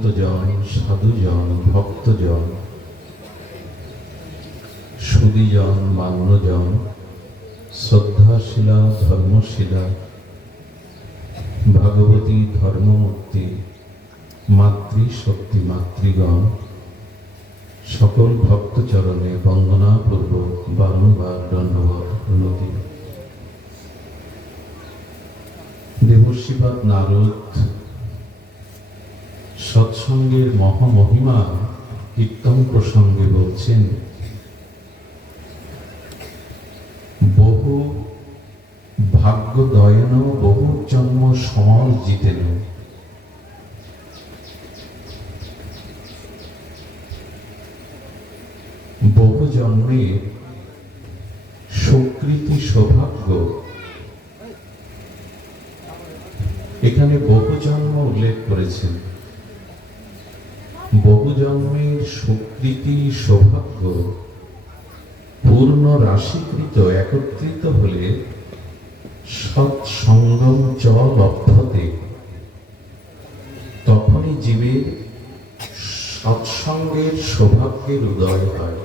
হেমন্তজন, সাধুজন, ভক্তজন, সুদীজন, মান্যজন, শ্রদ্ধাশীলা, ধর্মশীলা, ভাগবতী, ধর্মমূর্তি, মাতৃশক্তি, মাতৃগণ, সকল ভক্তচরণে বন্দনাপূর্বক বারংবার দণ্ডবৎ প্রণতি। দেবর্ষিপাদ নারদ সৎসঙ্গের মহামহিমা কীর্তন প্রসঙ্গে বলছেন, বহু ভাগ্যদয়েন বহু জন্ম সমর জিতেন। বহু জন্মের সুকৃতি সৌভাগ্য, এখানে বহু জন্ম উল্লেখ করেছেন। বহু জন্মের সুকৃতি সৌভাগ্য পূর্ণ রাশিকৃত একত্রিত হলে সৎসঙ্গম চ লব্ধতে, তখনই জীবের সৎসঙ্গের সৌভাগ্যের উদয় হয়।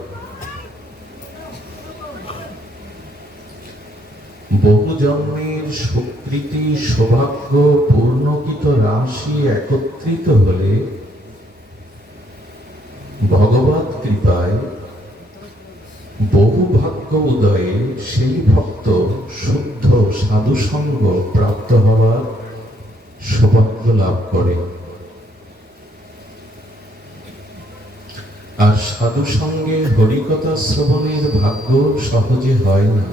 বহু জন্মের সুকৃতি সৌভাগ্য পূর্ণকৃত রাশি একত্রিত হলে ভগবৎ কৃপায় বহু ভাগ্য উদয়ে সেই ভক্ত শুদ্ধ সাধুসঙ্গ প্রাপ্ত হওয়ার সৌভাগ্য লাভ করে। আর সাধুসঙ্গে হরিকথা শ্রবণের ভাগ্য সহজে হয় না।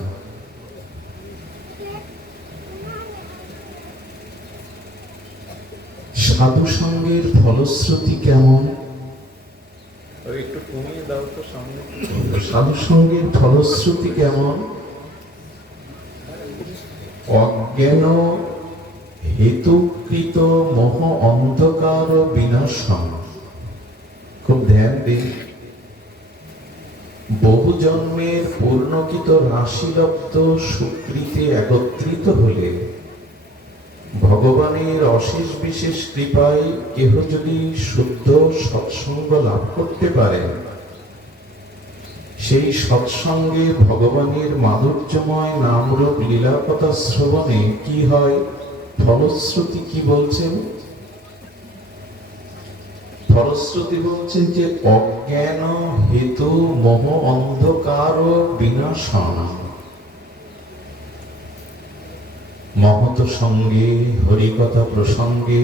সাধুসঙ্গের ফলশ্রুতি কেমন? একটু কমিয়ে দাও তো সামনে। সাধুসঙ্গের ফলশ্রুতি কেমন? অজ্ঞান হেতুকৃত মোহ অন্ধকার বিনাশন। খুব ধ্যান দিন। বহু জন্মের পূর্ণকৃত রাশিলব্ধ সুকৃতি একত্রিত হলে ভগবানের অশেষ বিশেষ কৃপায় কেহ যদি শুদ্ধ সৎসঙ্গ লাভ করতে পারে, সেই সৎসঙ্গে ভগবানের মাধুর্যময় নামরূপ লীলাকথা শ্রবণে কি হয়? ফলশ্রুতি কি বলছেন? ফলশ্রুতি বলছেন যে অজ্ঞান হেতু মোহ অন্ধকার বিনাশন। মহৎ সঙ্গে হরিকথা প্রসঙ্গে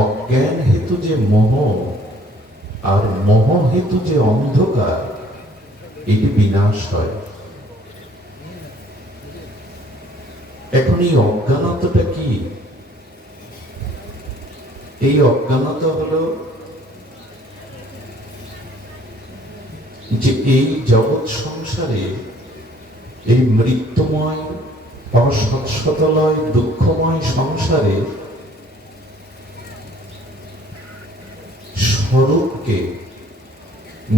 অজ্ঞান হেতু যে মোহ আর মোহ হেতু যে অন্ধকার, এটি বিনাশ হয়। এখন এই অজ্ঞানতাটা কি? এই অজ্ঞানতা হলো যে এই জগৎ সংসারে, এই মৃত্যুময় অসৎসতলয় দুঃখময় সংসারে স্বরূপকে,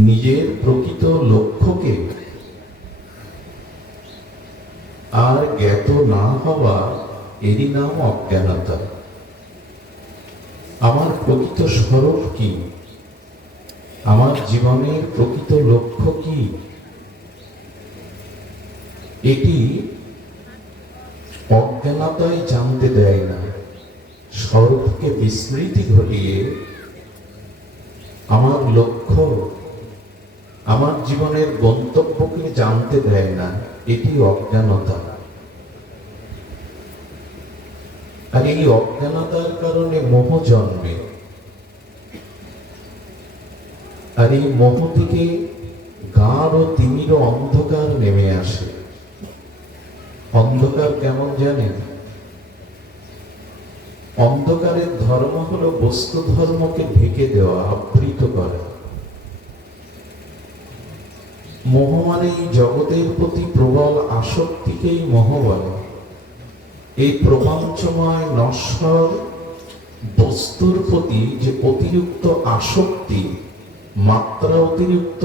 নিজের প্রকৃত লক্ষ্যকে আর জ্ঞাত না হওয়া, এরই নাম অজ্ঞানতা। আমার প্রকৃত স্বরূপ কি? আমার জীবনের প্রকৃত লক্ষ্য কি? এটি অজ্ঞানতাই জানতে দেয় না। স্বরূপকে বিস্মৃতি ঘটিয়ে আমার লক্ষ্য, আমার জীবনের গন্তব্যকে জানতে দেয় না। এটি অজ্ঞানতা। আর এই অজ্ঞানতার কারণে মোহ জন্মে। আর এই মোহ থেকে গাঢ় তিমির অন্ধকার নেমে আসে। অন্ধকার কেমন জানেন? অন্ধকারের ধর্ম হলো বস্তু ধর্মকে ঢেকে দেওয়া, আবৃত করা। মোহ মানে এই জগতের প্রতি প্রবল আসক্তিকেই মোহ বলে। এই প্রপঞ্চময় নশ্বর বস্তুর প্রতি যে অতিরিক্ত আসক্তি, মাত্রা অতিরিক্ত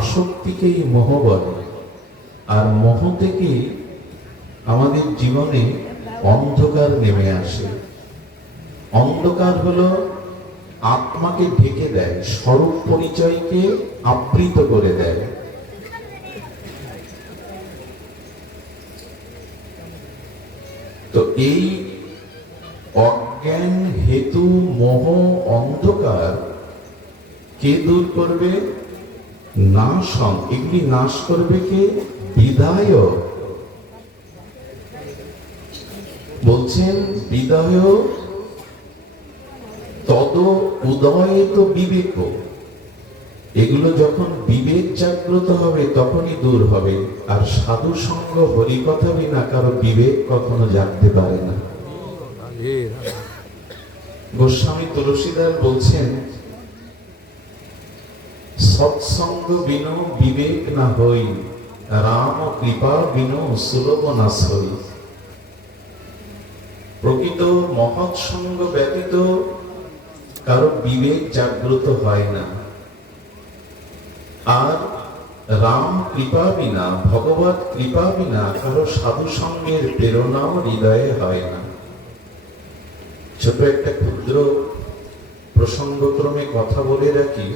আসক্তিকেই মোহ বলে। আর মোহ থেকে আমাদের জীবনে অন্ধকার নেমে আসে। অন্ধকার হলো আত্মাকে ঢেকে দেয়, স্বরূপ পরিচয়কে আবৃত করে দেয়। তো এই অজ্ঞান হেতু মোহ অন্ধকার কে দূর করবে? নাশং। এগুলি নাশ করবে কে? বিদায়। বলছেন বিদায় তদ উদয়ত বিবেক। এগুলো যখন বিবেক জাগ্রত হবে তখনই দূর হবে। আর সাধু সঙ্গ হরিকথা বিনা কারো বিবেক কখনো জাগতে পারে না। গোস্বামী তুলসীদাস বলছেন, সৎসঙ্গ বিনো বিবেক না হই, রাম কৃপা বিনো সুলভ না সই। প্রকৃত মহৎ সঙ্গ ব্যতীত কারো বিবেক জাগ্রত হয় না। আর রাম কৃপা বিনা, ভগবত কৃপা বিনা কারো সাধু সঙ্গের প্রেরণাও হৃদয়ে হয় না। ছোট একটা ক্ষুদ্র প্রসঙ্গক্রমে কথা বলে রাখি,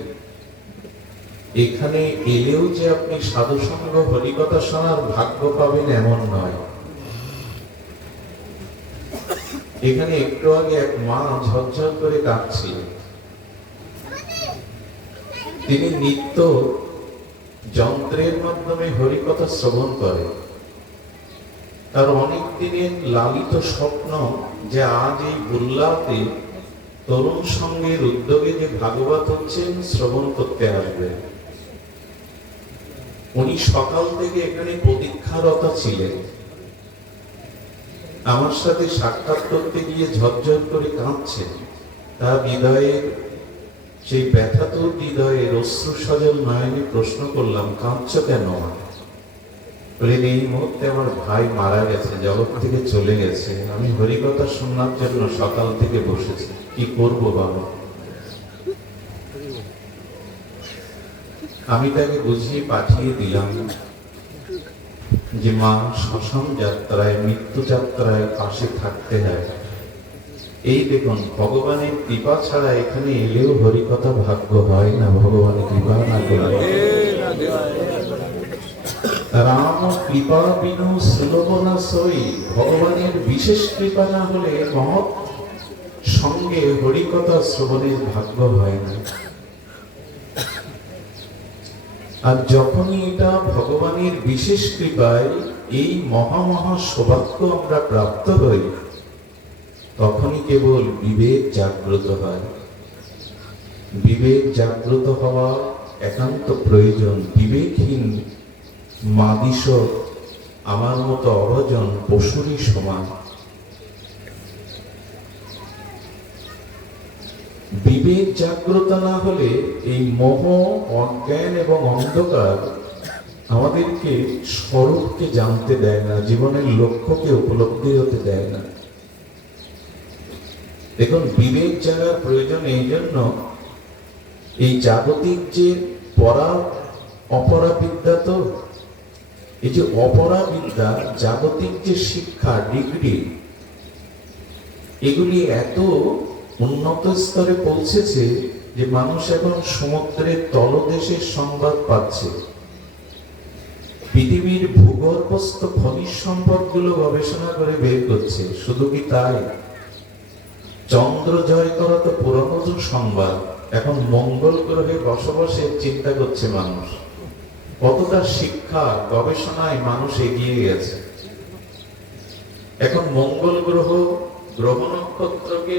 এখানে এলেও যে আপনি সাধু সঙ্গ হরিকথা শোনার ভাগ্য পাবেন এমন নয়। এখানে একটু আগে এক মা ঝরঝর করে কাঁদছিলেন। তিনি নিত্য যন্ত্রের মাধ্যমে হরিকথা শ্রবণ করেন। তার অনেক দিনের লালিত স্বপ্ন যে আজ এই বুল্লাতে তরুণ সঙ্গের উদ্যোগে যে ভাগবত হচ্ছেন শ্রবণ করতে আসবেন। উনি সকাল থেকে এখানে প্রতীক্ষারত ছিলেন। আমার সাথে সাক্ষাৎ করতে গিয়ে ঝরঝর করে কাঁদছেন। তার হৃদয়ে সেই ব্যথাতুর হৃদয়ের অশ্রু সজল নয়নে প্রশ্ন করলাম, কাঁদছ কেন? বলেন, এই মুহূর্তে আমার ভাই মারা গেছে, জগৎ থেকে চলে গেছে। আমি হরিকথা শোনার জন্য সকাল থেকে বসেছি, কি করব বাবা? আমি তাকে বুঝিয়ে পাঠিয়ে দিলাম যে মা, শ্মশান যাত্রায়, মৃত্যু যাত্রায় পাশে থাকতে হয়। এই দেখুন, ভগবানের কৃপা ছাড়া এখানে এলেও হরিকথা ভাগ্য হয় না, ভগবানের কৃপা না করলে। রাম কৃপা বিনু সুলভ না সই। ভগবানের বিশেষ কৃপা না হলে মহৎ সঙ্গে হরিকথা শ্রবণের ভাগ্য হয় না। আর যখনই এটা ভগবানের বিশেষ কৃপায় এই মহা সৌভাগ্য আমরা প্রাপ্ত হই, তখনই কেবল বিবেক জাগ্রত হয়। বিবেক জাগ্রত হওয়া একান্ত প্রয়োজন। বিবেকহীন মাদিস আমার মতো অভজন পশুরই সমান। বিবেক জাগ্রত না হলে এই মোহ, অজ্ঞান এবং অন্ধকার আমাদেরকে স্বরূপকে জানতে দেয় না, জীবনের লক্ষ্যকে উপলব্ধি হতে দেয় না। দেখুন, বিবেক জাগার প্রয়োজন এই জন্য, এই জাগতিক যে পরা অপরা বিদ্যা, তো এই যে অপরা বিদ্যা, জাগতিক যে শিক্ষা, ডিগ্রি, এগুলি এত উন্নত স্তরে পৌঁছেছে যে মানুষ এখন সমুদ্রের তলদেশের সংবাদ পাচ্ছে। পৃথিবীর ভূগর্ভস্থ খনিজ সম্পদগুলো গবেষণা করে বের করছে। শুধু কি তাই? চন্দ্র জয় করা তো পুরনো সংবাদ, এখন মঙ্গল গ্রহে বসবাসের চিন্তা করছে মানুষ। কতটা শিক্ষা গবেষণায় মানুষ এগিয়ে গেছে। এখন মঙ্গল গ্রহ, গ্রহ নক্ষত্রকে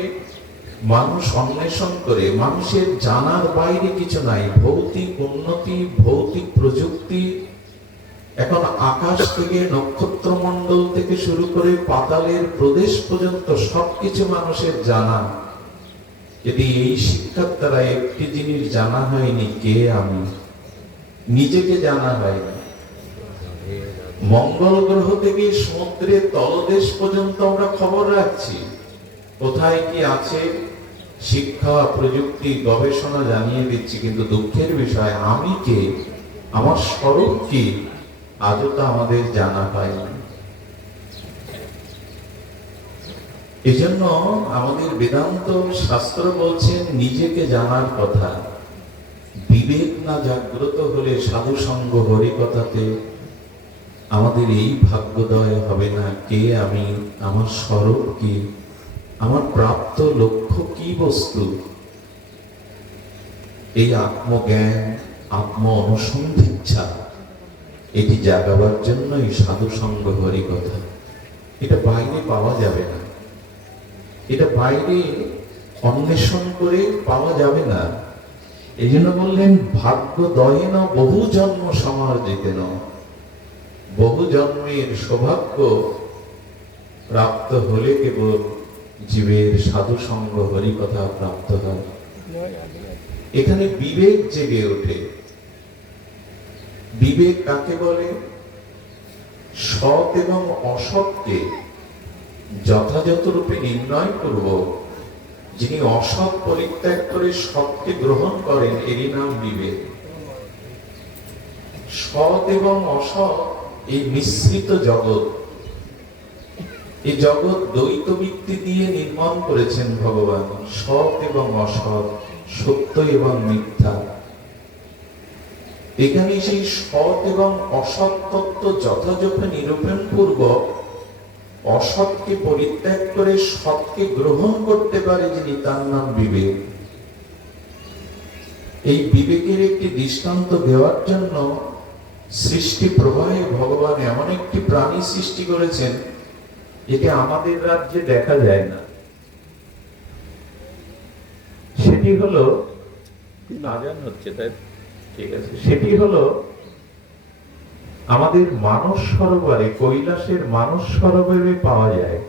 মানুষ অন্বেষণ করে। মানুষের জানার বাইরে কিছু নাই। ভৌতিক উন্নতি, ভৌতিক প্রযুক্তি, এখন আকাশ থেকে, নক্ষত্র মণ্ডল থেকে শুরু করে পাতালের প্রদেশ পর্যন্ত সবকিছু মানুষের জানা। যদি এই শিক্ষার দ্বারা একটি জিনিস জানা হয়নি, কে আমি, নিজেকে জানা হয়নি। মঙ্গল গ্রহ থেকে সমুদ্রের তলদেশ পর্যন্ত আমরা খবর রাখছি, কোথায় কি আছে, শিক্ষা, প্রযুক্তি, গবেষণা জানিয়ে দিচ্ছি। কিন্তু দুঃখের বিষয়, আমি কে, আমার স্বরূপ কি, আজও তা আমাদের জানা হয়নি। এজন্য আমাদের বেদান্ত শাস্ত্র বলছেন নিজেকে জানার কথা। বিবেক না জাগ্রত হলে সাধু সঙ্গ হরি কথাতে আমাদের এই ভাগ্যোদয় হবে না। কে আমি, আমার স্বরূপ কি, আমার প্রাপ্ত লক্ষ্য কি বস্তু, এই আত্মজ্ঞান, আত্ম অনুসন্ধিচ্ছা, এটি জাগাবার জন্যই সাধু সঙ্গ হরি কথা। এটা বাইরে পাওয়া যাবে না, এটা বাইরে অন্বেষণ করে পাওয়া যাবে না। এই জন্য বললেন ভাগ্যোদয়েন বহু জন্ম সমার্জিতেন, বহু জন্মের সৌভাগ্য প্রাপ্ত হলে কেবল জীবের সাধু সঙ্গ হরি কথা প্রাপ্ত হয়। এখানে বিবেক জেগে ওঠে। বিবেক কাকে বলে? সৎ এবং অসৎকে যথাযথ রূপে নির্ণয় করব। যিনি অসৎ পরিত্যাগ করে সৎকে গ্রহণ করেন, এরই নাম বিবেক। সৎ এবং অসৎ এই মিশ্রিত জগৎ, এই জগৎ দ্বৈত বৃত্তি দিয়ে নির্মাণ করেছেন ভগবান। সৎ এবং অসৎ, সত্য এবং মিথ্যা। এখানে সেই সৎ এবং অসৎ তত্ত্ব যথাযথ নিরূপণ পূর্বক অসৎকে পরিত্যাগ করে সৎকে গ্রহণ করতে পারে যিনি, তার নাম বিবেক। এই বিবেকের একটি দৃষ্টান্ত দেওয়ার জন্য সৃষ্টি প্রবাহে ভগবান এমন একটি প্রাণী সৃষ্টি করেছেন, যেটা আমাদের রাজ্যে দেখা যায় না। সেটি হলো, আজান হচ্ছে তাই, ঠিক আছে, সেটি হলো আমাদের মানস সরোবরে, কৈলাসের মানস সরোবরে পাওয়া যায়।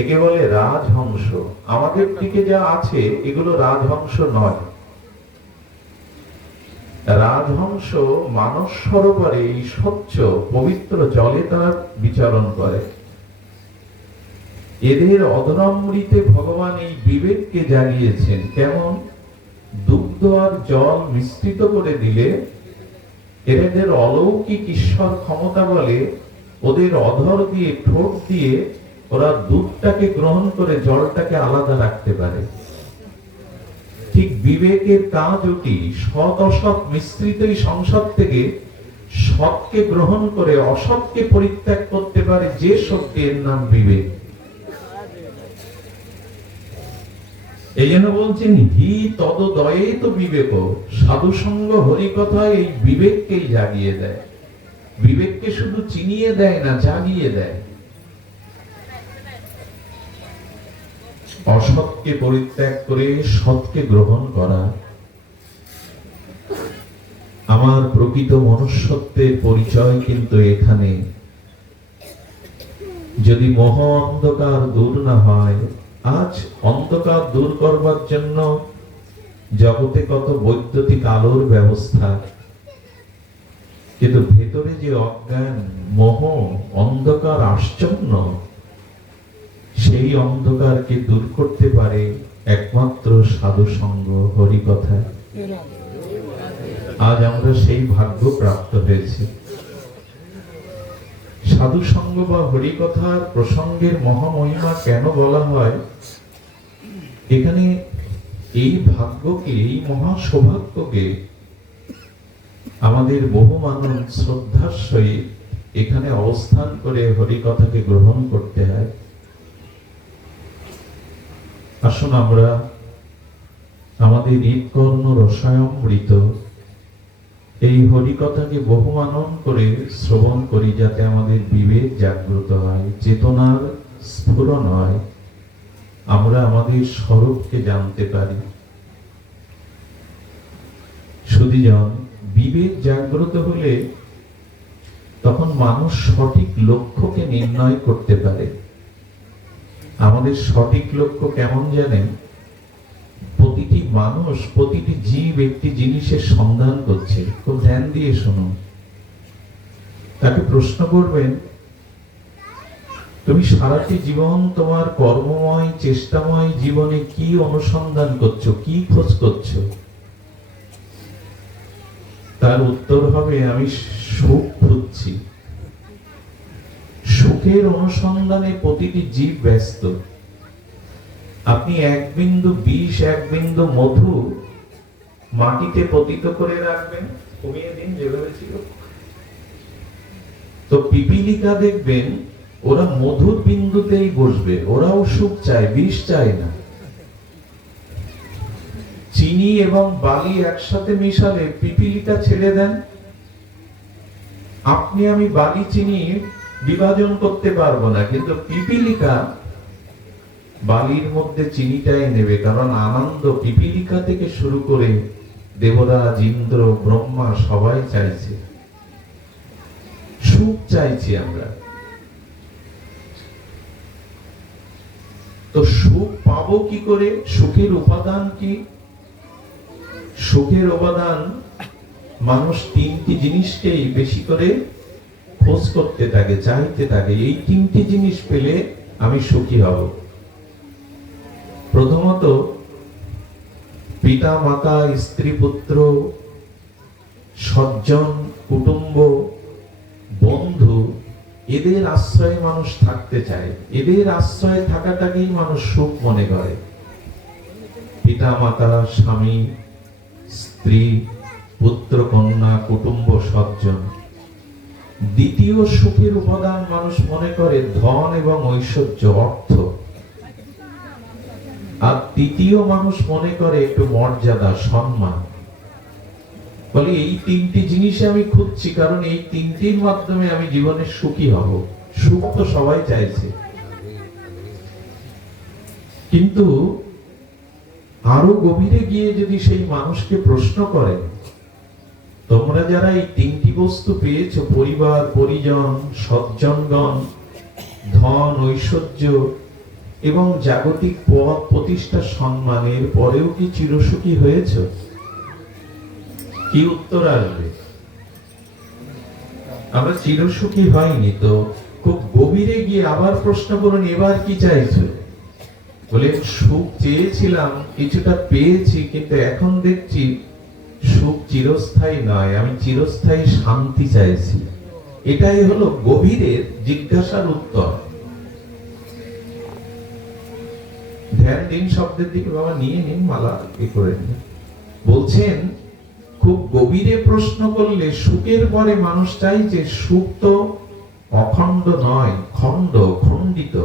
একে বলে রাজহংস। আমাদের দিকে যা আছে এগুলো রাজহংস নয়। রাজহংস মানস সরোবরে এই স্বচ্ছ পবিত্র জলে তারা বিচরণ করে। এদের অধরামৃতে ভগবান এই বিবেককে জানিয়েছেন। কেমন? দুগ্ধ আর জল মিশ্রিত করে দিলে এদের অলৌকিক ঈশ্বর ক্ষমতা বলে ওদের অধর দিয়ে, ঠোঁট দিয়ে ওরা দুধটাকে গ্রহণ করে জলটাকে আলাদা রাখতে পারে। ঠিক বিবেকের কাজ ওটি। সৎ অসৎ মিশ্রিত এই সংসার থেকে সৎকে গ্রহণ করে অসৎকে পরিত্যাগ করতে পারে যে শক্তি, এর নাম বিবেক। এই জন্য বলছেন হি তদোদয়ে তো বিবেক। সাধু সঙ্গ হরি কথা এই বিবেককেই জাগিয়ে দেয়। বিবেককে শুধু চিনিয়ে দেয় না, জাগিয়ে দেয়। অসৎকে পরিত্যাগ করে সৎকে গ্রহণ করা আমার প্রকৃত মনুষ্যত্বের পরিচয়। কিন্তু এখানে যদি মোহ অন্ধকার দূর না হয়, আজ অন্ধকার দূর করবার জন্য জগতে কত বৈদ্যুতিক আলোর ব্যবস্থা, কিন্তু ভেতরে যে অজ্ঞান, মোহ, অন্ধকার, আশ্চর্য, সেই অন্ধকারকে দূর করতে পারে একমাত্র সাধু সঙ্গ হরি কথা। আজ আমরা সেই ভাগ্য প্রাপ্ত হয়েছে। সাধু সঙ্গ বা হরি কথার প্রসঙ্গের মহামহিমা কেন বলা হয়? এখানে এই ভাগ্যকে, এই মহা সৌভাগ্যকে আমাদের বহু মানুষ শ্রদ্ধার সহিত এখানে অবস্থান করে হরি কথাকে গ্রহণ করতে হয়। আসুন আমরা আমাদের হৃৎকর্ণ রসায়মৃত এই হরি কথাকে বহু মানন করে শ্রবণ করি, যাতে আমাদের বিবেক জাগ্রত হয়, চেতনার স্ফুরণ হয়, আমরা আমাদের স্বরূপকে জানতে পারি। সুধীজন, বিবেক জাগ্রত হলে তখন মানুষ সঠিক লক্ষ্যকে নির্ণয় করতে পারে। আমাদের সঠিক লক্ষ্য কেমন জানেন? প্রতিটি মানুষ, প্রতিটি জীব একটি জিনিসের সন্ধান করছে। খুব ধ্যান দিয়ে শুনুন। তাকে প্রশ্ন করবেন, তুমি সারাটি জীবন তোমার কর্মময় চেষ্টাময় জীবনে কি অনুসন্ধান করছো, কি খোঁজ করছো? তার উত্তর হবে, আমি সুখ খুঁজছি। সুখের অনুসন্ধানে প্রতিটি জীব ব্যস্ত। আপনি এক বিন্দু বিষ, এক বিন্দু মধু মাটিতে পতিত করে রাখবেন, কমিয়ে দিন যেভাবে ছিল। তো পিপীলিকা দেখবেন ওরা মধুর বিন্দুতেই বসবে, ওরাও সুখ চায়, বিষ চায় না। চিনি এবং বালি একসাথে মিশালে পিপীলিকা ছেড়ে দেন। আপনি আমি বালি চিনি বিভাজন করতে পারবো না, কিন্তু পিপীলিকা বালির মধ্যে চিনিটাই নেবে, কারণ আনন্দ পিপীলিকা থেকে শুরু করে দেবরাজ, ইন্দ্র, ব্রহ্মা সবাই চাইছে, সুখ চাইছি আমরা। তো সুখ পাবো কি করে? সুখের উপাদান কি? সুখের উপাদান মানুষ তিনটি জিনিসকেই বেশি করে খোঁজ করতে থাকে, চাইতে থাকে। এই তিনটি জিনিস পেলে আমি সুখী হব। প্রথমত পিতা মাতা, স্ত্রী পুত্র, সজ্জন, কুটুম্ব, বন্ধু, এদের আশ্রয়ে মানুষ থাকতে চায়। এদের আশ্রয়ে থাকাটাকেই মানুষ সুখ মনে করে। পিতা মাতা, স্বামী, স্ত্রী, পুত্র, কন্যা, কুটুম্ব, সজ্জন। দ্বিতীয় সুখের উপাদান মানুষ মনে করে ধন এবং ঐশ্বর্য, অর্থ। আর তৃতীয় মানুষ মনে করে একটু মর্যাদা, সম্মান। বলে এই তিনটি জিনিস আমি খুঁজছি, কারণ এই তিনটির মাধ্যমে আমি জীবনে সুখী হব। সুখ তো সবাই চাইছে, কিন্তু আরো গভীরে গিয়ে যদি সেই মানুষকে প্রশ্ন করেন, তোমরা যারা এই তিনটি বস্তু পেয়েছো, পরিবার, পরিজন, সজ্জনগণ, ধন, ঐশ্বর্য এবং জাগতিক পদ, প্রতিষ্ঠা, সম্মানের পরেও কি চিরসুখী হয়েছ? কি উত্তর আসবে? আমরা চিরসুখী হয়নি। তো খুব গভীরে গিয়ে আবার প্রশ্ন করুন, এবার কি চাইছো? বলে সুখ চেয়েছিলাম, কিছুটা পেয়েছি, কিন্তু এখন দেখছি সুখ চিরস্থায়ী নয়, আমি চিরস্থায়ী শান্তি চাইছি। এটাই হলো গভীরের জিজ্ঞাসার উত্তর। ধ্যান দিন শব্দের দিকে বাবা নিয়ে নিন, মালা এ করে নিন। বলছেন খুব গভীরে প্রশ্ন করলে সুখের পরে মানুষ চাই যে সুখ তো অখণ্ড নয়, খণ্ড, খণ্ডিত।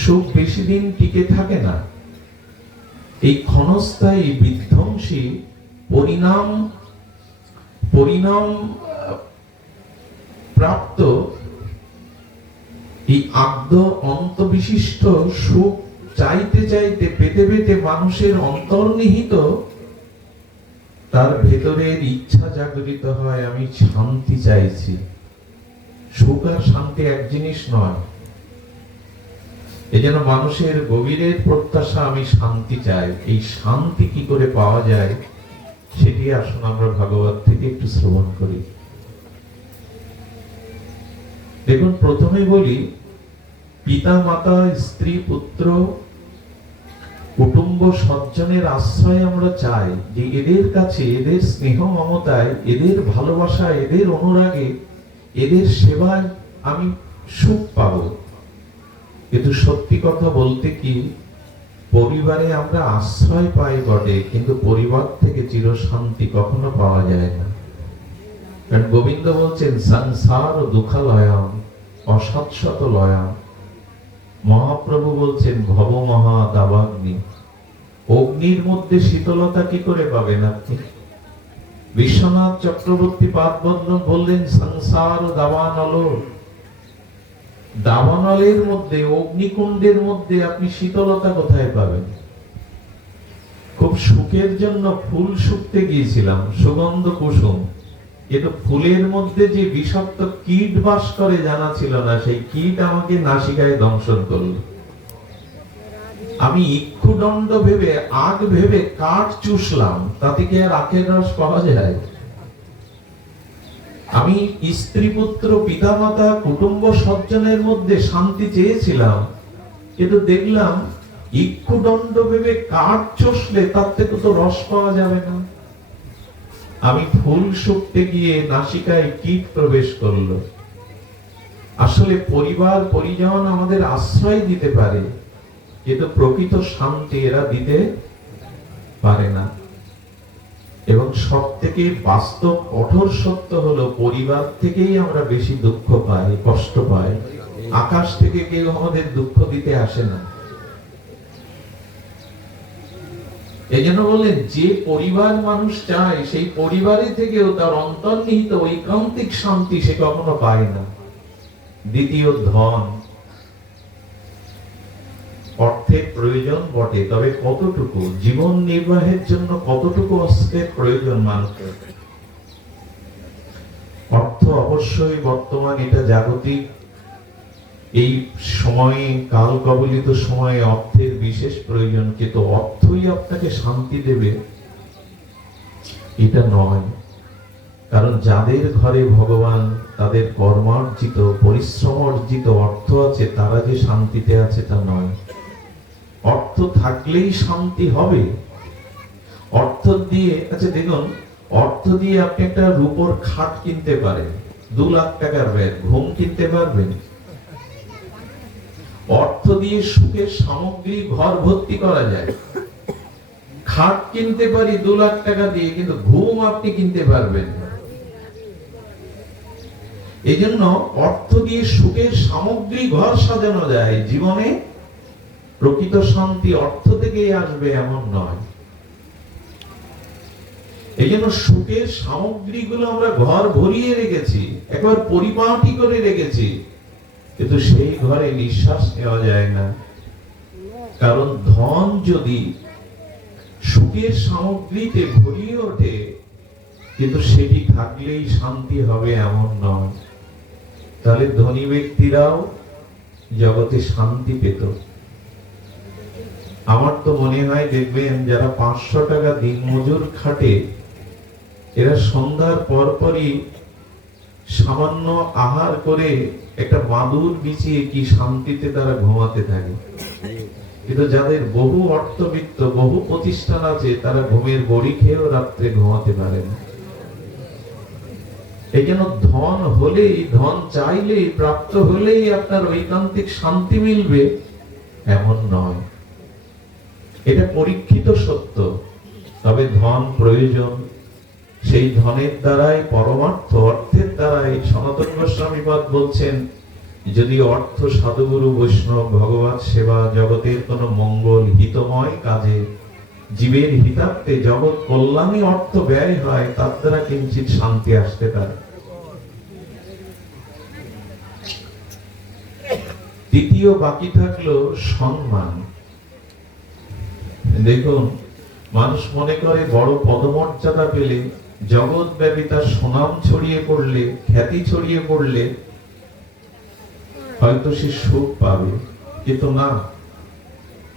সুখ বেশি দিন টিকে থাকে না। এই ক্ষণস্থায়ী, বিধ্বংসী, পরিণাম প্রাপ্ত এই আদ্য অন্ত বিশিষ্ট সুখ চাইতে চাইতে, পেতে পেতে মানুষের অন্তর্নিহিত তার ভেতরের ইচ্ছা জাগরিত হয়, আমি শান্তি চাইছি। সুখ আর শান্তি এক জিনিস নয়। এজন্য মানুষের গভীরের প্রত্যাশা, আমি শান্তি চাই। এই শান্তি কি করে পাওয়া যায় সেটি আসুন আমরা ভাগবত থেকে একটু শ্রবণ করি। দেখুন, প্রথমে বলি পিতা মাতা, স্ত্রী পুত্র, কুটুম্ব, সজ্জনের আশ্রয় আমরা চাই, যে এদের কাছে, এদের স্নেহ মমতায়, এদের ভালোবাসায়, এদের অনুরাগে, এদের সেবায় আমি সুখ পাবো। কিন্তু সত্যি কথা বলতে কি, পরিবারে আমরা আশ্রয় পাই বটে, কিন্তু পরিবার থেকে চিরশান্তি কখনো পাওয়া যায় না। কারণ গোবিন্দ বলছেন সংসার দুঃখালয়াম অসৎশত লয়াম। মহাপ্রভু বলছেন ভব মহা দাবাগ্নি। অগ্নির মধ্যে শীতলতা কি করে পাবেন আপনি? বিশ্বনাথ চক্রবর্তী পাদবন্ধ বললেন সংসার দাবানল। দাবানলের মধ্যে, অগ্নিকুণ্ডের মধ্যে আপনি শীতলতা কোথায় পাবেন? খুব সুখের জন্য ফুল শুকতে গিয়েছিলাম, সুগন্ধ কুসুম, কিন্তু ফুলের মধ্যে যে বিষাক্ত কীট বাস করে জানা ছিল না। সেই কীট আমাকে নাসিকায় দংশন করলো। আমি ইক্ষুদণ্ড ভেবে, আগ ভেবে কাঠ চুষলাম, তাতে কি আর আখের রস পাওয়া যায়? আমি স্ত্রী পুত্র, পিতামাতা, কুটুম্ব, সজ্জনের মধ্যে শান্তি চেয়েছিলাম, কিন্তু দেখলাম ইক্ষুদণ্ড ভেবে কাঠ চষলে তার থেকে তো রস পাওয়া যাবে না। আমি ফুল শুকতে গিয়ে নাসিকায় কীট প্রবেশ করলো। আসলে পরিবার, পরিজন আমাদের আশ্রয় দিতে পারে, কিন্তু প্রকৃত শান্তি এরা দিতে পারে না। এবং সব থেকে বাস্তব কঠোর সত্য হলো পরিবার থেকেই আমরা বেশি দুঃখ পাই, কষ্ট পাই। আকাশ থেকে কেউ আমাদের দুঃখ দিতে আসে না। এই জন্য বলে যে পরিবার মানুষ চায় সেই পরিবারে থেকেও তার অন্তর্নিহিত ঐকান্তিক শান্তি সে কখনো পায় না। দ্বিতীয়, ধন। অর্থের প্রয়োজন বটে, তবে কতটুকু? জীবন নির্বাহের জন্য কতটুকু অস্ত্রের প্রয়োজন মানুষের? অর্থ অবশ্যই বর্তমান এটা জাগতিক এই সময়ে, কাল কবলিত সময়ে অর্থের বিশেষ প্রয়োজন, কিন্তু অর্থই আপনাকে শান্তি দেবে এটা নয়। কারণ যাদের ঘরে ভগবান, তাদের কর্মার্জিত, পরিশ্রম অর্জিত অর্থ আছে, তারা যে শান্তিতে আছে তা নয়। অর্থ থাকলেই শান্তি হবে। অর্থ দিয়ে, আচ্ছা দেখুন, অর্থ দিয়ে আপনি একটা রূপোর খাট কিনতে পারেন, 2 লাখ টাকার ব্যাগ, ঘুম কিনতে পারবেন? অর্থ দিয়ে সুখের সামগ্রী ঘর ভর্তি করা যায়। খাট কিনতে পারি 2 লাখ টাকা দিয়ে, কিন্তু ঘুম আপনি কিনতে পারবেন না। এই জন্য অর্থ দিয়ে সুখের সামগ্রী ঘর সাজানো যায়। জীবনে প্রকৃত শান্তি অর্থ থেকেই আসবে এমন নয়। এই জন্য সুখের সামগ্রীগুলো আমরা ঘর ভরিয়ে রেখেছি, একবার পরিপাটি করে রেখেছি, কিন্তু সেই ঘরে নিঃশ্বাস নেওয়া যায় না। কারণ ধন যদি সুখের সামগ্রীতে ভরিয়ে ওঠে, কিন্তু সেটি থাকলেই শান্তি হবে এমন নয়। তাহলে ধনী ব্যক্তিরাও জগতে শান্তি পেত। আমার তো মনে হয় দেখবেন যারা 500 টাকা দিনমজুর খাটে, এরা সন্ধ্যার পরপরই সামান্য আহার করে একটা মাদুর বিছিয়ে কি শান্তিতে তারা ঘুমাতে থাকে। কিন্তু যাদের বহু অর্থবিত্ত, বহু প্রতিষ্ঠান আছে, তারা ঘুমের বড়ি খেয়েও রাত্রে ঘুমাতে পারে না। এই জন্য ধন হলেই, ধন চাইলেই, প্রাপ্ত হলেই আপনার ঐকান্তিক শান্তি মিলবে এমন নয়। এটা পরীক্ষিত সত্য। তবে ধন প্রয়োজন। সেই ধনের দ্বারাই পরমার্থ, অর্থের দ্বারাই সনাতন গোস্বামীপাদ বলছেন, যদি অর্থ সাধুগুরু বৈষ্ণব ভগবত সেবা জগতের কোন মঙ্গল হিতময় কাজে জীবের হিতার্থে জগৎ কল্যাণে অর্থ ব্যয় হয়, তার দ্বারা কিঞ্চিত শান্তি আসতে পারে। তৃতীয় বাকি থাকলো সম্মান। দেখুন, মানুষ মনে করে বড় পদমর্যাদা পেলে, জগৎ ব্যাপী তার সুনাম ছড়িয়ে পড়লে, খ্যাতি ছড়িয়ে পড়লে হয়তো সে সুখ পাবে। কিন্তু না,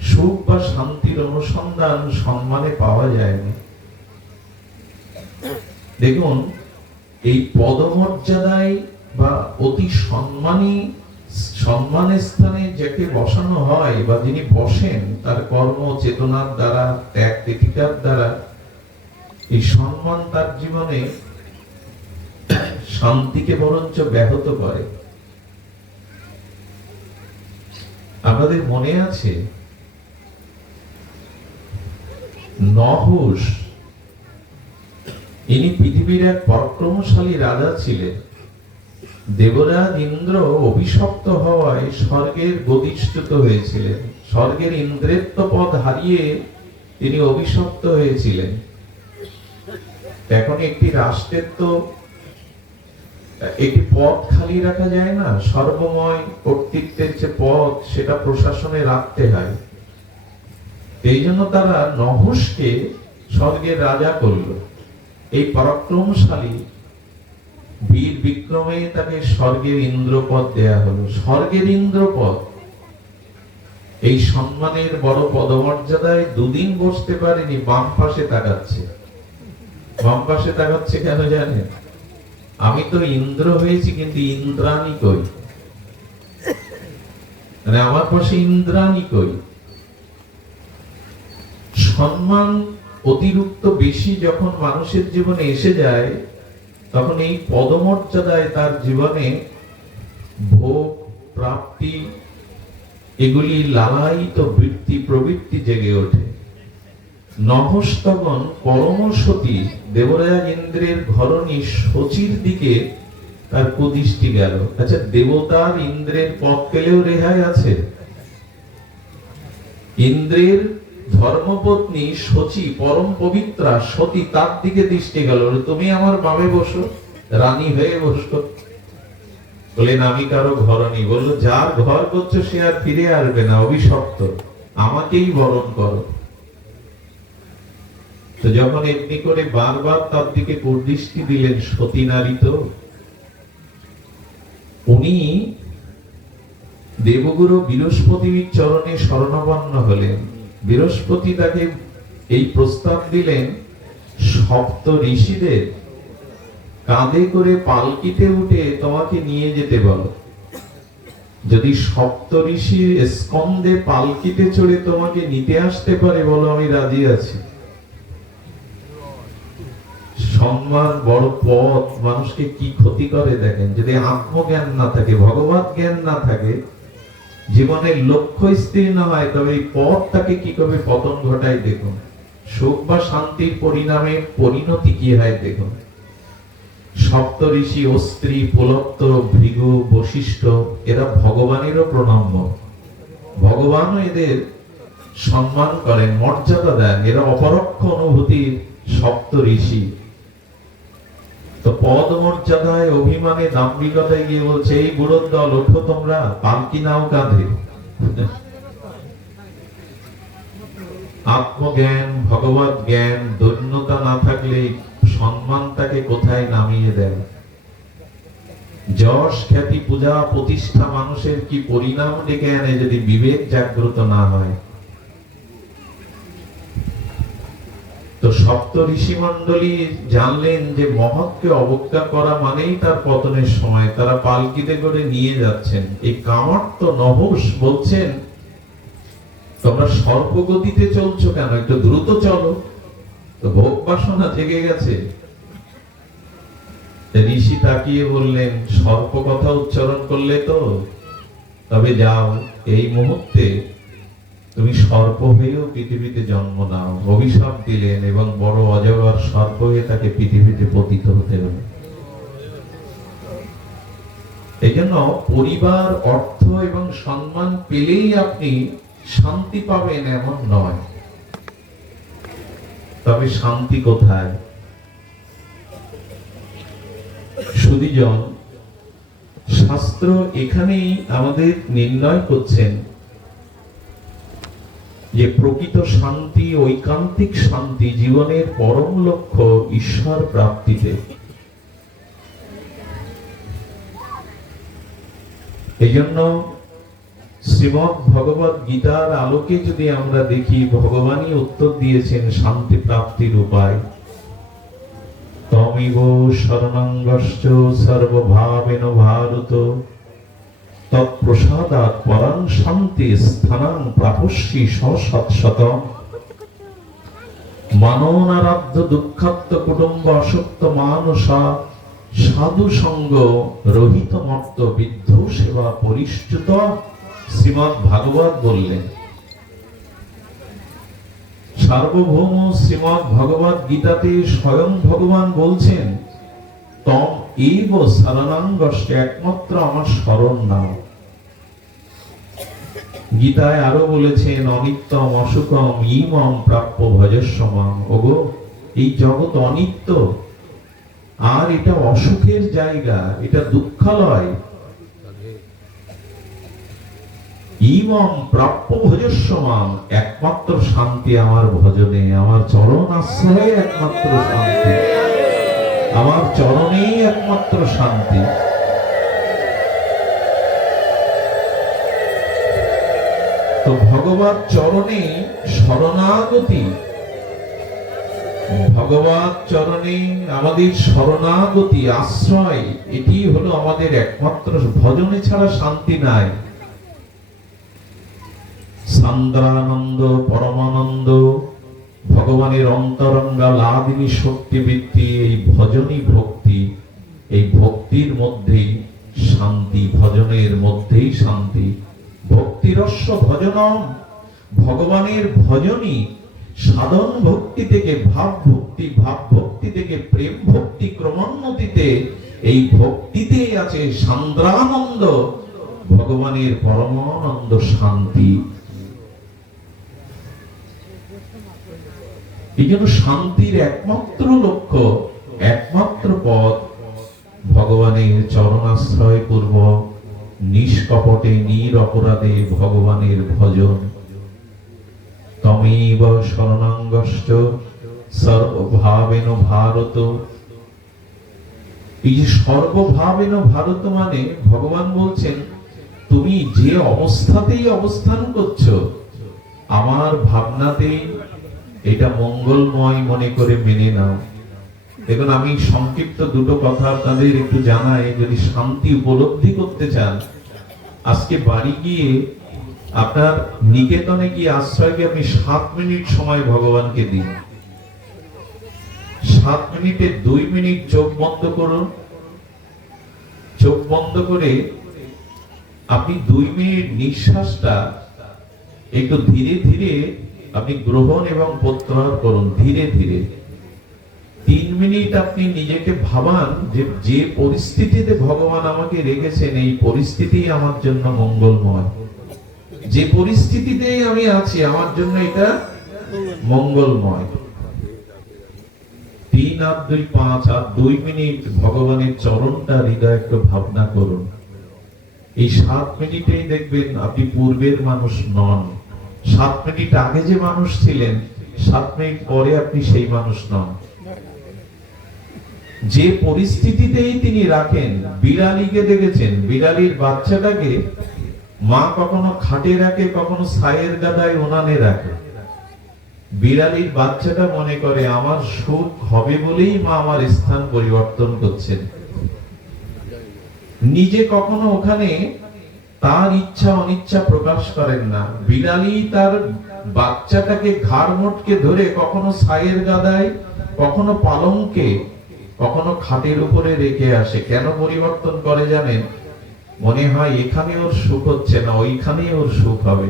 সুখ বা শান্তির অনুসন্ধান সম্মানে পাওয়া যায় না। দেখুন, এই পদমর্যাদায় বা অতি সম্মানের স্থানে যাকে বসানো হয় বা যিনি বসেন, তার কর্ম চেতনার দ্বারা, ত্যাগ তিতিকার দ্বারা এই সম্মান তার জীবনে শান্তিকে বরঞ্চ ব্যাহত করে। আপনাদের মনে আছে নহুষ, ইনি পৃথিবীর এক পরাক্রমশালী রাজা ছিলেন। দেবরাজ ইন্দ্র অভিশপ্ত হওয়ায় স্বর্গের গদিচ্যুত হয়েছিলেন। স্বর্গের ইন্দ্রেত্ব পদ হারিয়ে তিনি অভিশপ্ত হয়েছিলেন। এখন একটি রাষ্ট্রের তো একটি পদ খালি রাখা যায় না। সর্বময় কর্তৃত্বের যে পদ, সেটা প্রশাসনে রাখতে হয়। এই জন্য তারা নহুষকে স্বর্গের রাজা করলো। এই পরাক্রমশালী বীর বিক্রমে তাকে স্বর্গের ইন্দ্রপদ দেয়া হলো। স্বর্গের ইন্দ্রপদ, এই সম্মানের বড় পদমর্যাদায় 2 দিন বসতে পারেনি। বাম পাশে তাকাচ্ছে। বাম পাশে তাকাচ্ছে কেন জানেন? আমি তো ইন্দ্র হয়েছি, কিন্তু ইন্দ্রাণী কই? মানে আমার পাশে ইন্দ্রাণী কই? সম্মান অতিরিক্ত বেশি যখন মানুষের জীবনে এসে যায়, তখন এই পদমর্যাদায় তার জীবনে ভোগ প্রাপ্তি এগুলি লালায়িত বৃত্তি প্রবৃত্তি জেগে ওঠে। নহস্তগণ পরম সতী দেবরাজ ইন্দ্রের ঘরণী শচীর দিকে তার কুদৃষ্টি গেল। আচ্ছা, দেবতার ইন্দ্রের পথ পেলেও রেহাই আছে? ইন্দ্রের ধর্মপত্নী শচী, পরম পবিত্রা সতী, তার দিকে দৃষ্টি গেল। তুমি আমার বামে বসো, রানী হয়ে বসো। বললেন আমি কারো ঘরণী। বললো যার ঘর করছো সে আর ফিরে আসবে না, অভিশপ্ত, আমাকেই বরণ করো। তো যখন এমনি করে বারবার তার দিকে কুদৃষ্টি দিলেন, সতী নারী তো, উনি দেবগুরু বৃহস্পতির চরণে শরণাপন্ন হলেন। বৃহস্পতি তাকে এই প্রস্তাব দিলেন, সপ্ত ঋষিদের কাঁধে করে পালকিতে উঠে তোমাকে নিয়ে যেতে বলো। যদি সপ্ত ঋষির স্কন্ধে পালকিতে চড়ে তোমাকে নিতে আসতে পারে, বলো আমি রাজি আছি। সম্মান, বড় পথ মানুষকে কি ক্ষতি করে দেখেন। যদি আত্মজ্ঞান না থাকে, ভগবত জ্ঞান না থাকে, জীবনের লক্ষ্য স্থির না হয়, তবে এই পথ তাকে কি করে পতন ঘটায় দেখুন। সুখ বা শান্তির পরিণামে পরিণতি কি হয় দেখুন। সপ্ত ঋষি, অস্ত্রী, পুলত্ত, ভৃগু, বশিষ্ঠ, এরা ভগবানেরও প্রণম্য। ভগবানও এদের সম্মান করেন, মর্যাদা দেন। এরা অপরোক্ষ অনুভূতির সপ্ত ঋষি। তো পদ মর্যাদায়, অভিমানে, দাম্ভিকতায় গিয়ে বলছে, এই বুড়োর দল, ওঠো তোমরা, পালকি নাও কাঁধে। আত্মজ্ঞান, ভগবত জ্ঞান, দৈন্যতা না থাকলে সম্মান তাকে কোথায় নামিয়ে দেয়। যশ, খ্যাতি, পূজা, প্রতিষ্ঠা মানুষের কি পরিণাম ডেকে আনে যদি বিবেক জাগ্রত না হয়। তো সপ্ত ঋষি মন্ডলী জানলেন যে মহৎকে অবজ্ঞা করা মানেই তার পতনের সময়। তারা পালকিতে করে নিয়ে যাচ্ছেন। এই কামার্ত নহস বলছেন, তোমরা সর্পগতিতে চলছো কেন, একটু দ্রুত চলো। তো ভোগ বাসনা জেগে গেছে। ঋষি তাকিয়ে বললেন, সর্প কথা উচ্চারণ করলে তো, তবে যাও, এই মুহূর্তে তুমি সর্প হয়েও পৃথিবীতে জন্ম নাও। অভিশাপ দিলেন এবং বড় অজগর সর্প হয়ে তাকে পৃথিবীতে পতিত হতে হলো। এই জন্য পরিবার, অর্থ এবং সম্মান পেলেই আপনি শান্তি পাবেন এমন নয়। তবে শান্তি কোথায়? সুধীজন, শাস্ত্র এখানেই আমাদের নির্ণয় করছেন যে প্রকৃত শান্তি, ঐকান্তিক শান্তি, জীবনের পরম লক্ষ্য ঈশ্বর প্রাপ্তিতে। এই জন্য শ্রীমদ্ ভগবত গীতার আলোকে যদি আমরা দেখি, ভগবানই উত্তর দিয়েছেন শান্তি প্রাপ্তির উপায়। তমিব শরণং গচ্ছ সর্বভাবেন ভারত, তৎপ্রসাদাৎ পরাং শান্তি স্থানাং প্রাপস্যি সশতশতম। মাননারাধ্য দুঃখাত্ম কুটুম্ব অসক্ত মানসা, সাধু সঙ্গ রহিত মর্ত বিদ্ধ সেবা পরিশ্চুত। শ্রীমদ্ ভাগবত বললেন, সার্বভৌম শ্রীমদ্ ভগবত গীতাতে স্বয়ং ভগবান বলছেন, তম এব শরণং গচ্ছ, একমাত্র আমার শরণ নাও। গীতায় আরো বলেছেন, অনিত্যম অসুখম ইমম প্রাপ্য ভজস্ব মাম। ওগো, এই জগৎ অনিত্য, আর এটা অসুখের জায়গা, এটা দুঃখালয়। ইমম প্রাপ্য ভজস্ব মাম, একমাত্র শান্তি আমার ভজনে, আমার চরণ আশ্রয়ে একমাত্র শান্তি, আমার চরণেই একমাত্র শান্তি। তো ভগবত চরণে শরণাগতি, ভগবত চরণে আমাদের শরণাগতি, আশ্রয়, এটি হলো আমাদের একমাত্র। ভজনে ছাড়া শান্তি নাই। সান্দ্রানন্দ, পরমানন্দ, ভগবানের অন্তরঙ্গা লাদিনী শক্তি বৃত্তি, এই ভজনই ভক্তি। এই ভক্তির মধ্যেই শান্তি, ভজনের মধ্যেই শান্তি। ভক্তিরস্য ভজনম, ভগবানের ভজনই সাধন ভক্তি থেকে ভাব ভক্তি, ভাব ভক্তি থেকে প্রেম ভক্তি, ক্রমোন্নতিতে এই ভক্তিতেই আছে সান্দ্রানন্দ, ভগবানের পরমানন্দ শান্তি। এই জন্য শান্তির একমাত্র লক্ষ্য, একমাত্র পথ ভগবানের চরণাশ্রয় পূর্বক নিষ্কপটে নিরপরাধে ভগবানের ভজন। তমেব শরণাঙ্গশ্চ সর্বভাবেন ভারত। এই যে সর্বভাবেন ভারত মানে ভগবান বলছেন তুমি যে অবস্থাতেই অবস্থান করছো আমার ভাবনাতেই এটা মঙ্গলময় মনে করে মেনে নাও। দেখুন, আমি সংক্ষিপ্ত দুটো কথা আপনাদের একটু জানাই, যদি শান্তি উপলব্ধি করতে চান আজকে বাড়ি গিয়ে আপনার নিকেতনে গিয়ে আশ্রয়কে আপনি 7 মিনিট সময় ভগবানকে দিন। 7 মিনিটে 2 মিনিট চোখ বন্ধ করুন। চোখ বন্ধ করে আপনি 2 মিনিট নিঃশ্বাসটা একটু ধীরে ধীরে আপনি গ্রহণ এবং প্রত্যাহার করুন, ধীরে ধীরে। 3 মিনিট আপনি নিজেকে ভাবান যে যে পরিস্থিতিতে ভগবান আমাকে রেখেছেন এই পরিস্থিতি আমার জন্য মঙ্গলময়, যে পরিস্থিতিতেই আমি আছি আমার জন্য এটা মঙ্গলময়। 3 আর 2 5 আর 2 মিনিট ভগবানের চরণটা হৃদয়ে একটু ভাবনা করুন। এই 7 মিনিটেই দেখবেন আপনি পূর্বের মানুষ নন। 7 মিনিট আগে যে মানুষ ছিলেন 7 মিনিট পরে আপনি সেই মানুষ নন। যে পরিস্থিতিতেই তিনি রাখেন, বিড়ালিকে দেখেছেন, বিড়ালির বাচ্চাটাকে মা কখনো খাটে রাখে, কখনো ছায়ের গাদায় উনানে রাখে। বিড়ালির বাচ্চাটা মনে করে আমার সুখ হবে বলেই মা আমার স্থান পরিবর্তন করছেন। নিজে কখনো ওখানে তার ইচ্ছা অনিচ্ছা প্রকাশ করেন না। বিড়ালি তার বাচ্চাটাকে ঘাড় মোটকে ধরে কখনো ছায়ের গাদায়, কখনো পালঙ্কে, কখনো খাটের উপরে রেখে আসে। কেন পরিবর্তন করে জানেন? মনে হয় এখানে ওর সুখ হচ্ছে না, ওইখানে ওর সুখ হবে।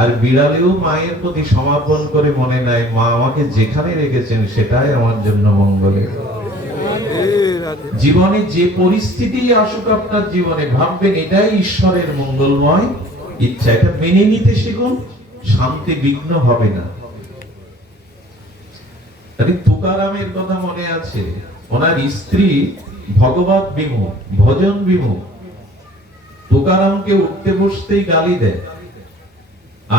আর বিড়ালেও মায়ের প্রতি সমর্পণ করে মনে নেয় মা আমাকে যেখানে রেখেছেন সেটাই আমার জন্য মঙ্গলের। জীবনে যে পরিস্থিতি আসুক আপনার জীবনে ভাববেন এটাই ঈশ্বরের মঙ্গলময় ইচ্ছা। এটা মেনে নিতে শিখুন, শান্তি বিঘ্ন হবে না। তুকারামের কথা মনে আছে, ওনার স্ত্রী ভগবত বিমুখ, ভজন বিমুখ। তুকারামকে উঠতে বসতেই গালি দেয়।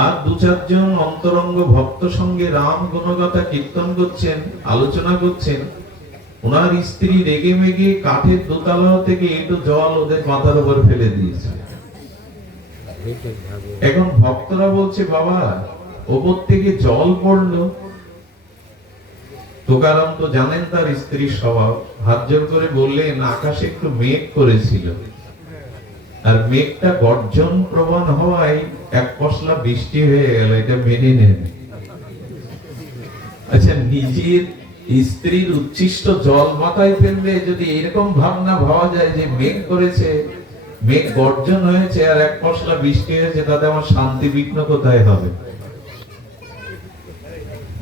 আর 2-4 জন অন্তরঙ্গ ভক্ত সঙ্গে রাম গুণগাথা কীর্তন করছেন, আলোচনা করছেন। ওনার স্ত্রী রেগে মেগে কাঠের দোতলা থেকে একটু জল ওদের মাথার উপর ফেলে দিয়েছে। এখন ভক্তরা বলছে বাবা ওপর থেকে জল পড়লো। তুকারাম তো জানেন তার স্ত্রীর স্বভাব, হাত জোর করে বললেন আকাশে একটু মেঘ করেছিল, আর মেঘটা গর্জন প্রবণ হওয়ায় এক পশলা বৃষ্টি হয়ে গেল, এটা মেনে নেন। আচ্ছা, নিজের স্ত্রীর উচ্ছিষ্ট জল মাথায় ফেললে যদি এরকম ভাবনা ভাবা যায় যে মেঘ করেছে, মেঘ গর্জন হয়েছে আর এক পশলা বৃষ্টি হয়েছে, তাতে আমার শান্তি বিঘ্ন কোথায় হবে?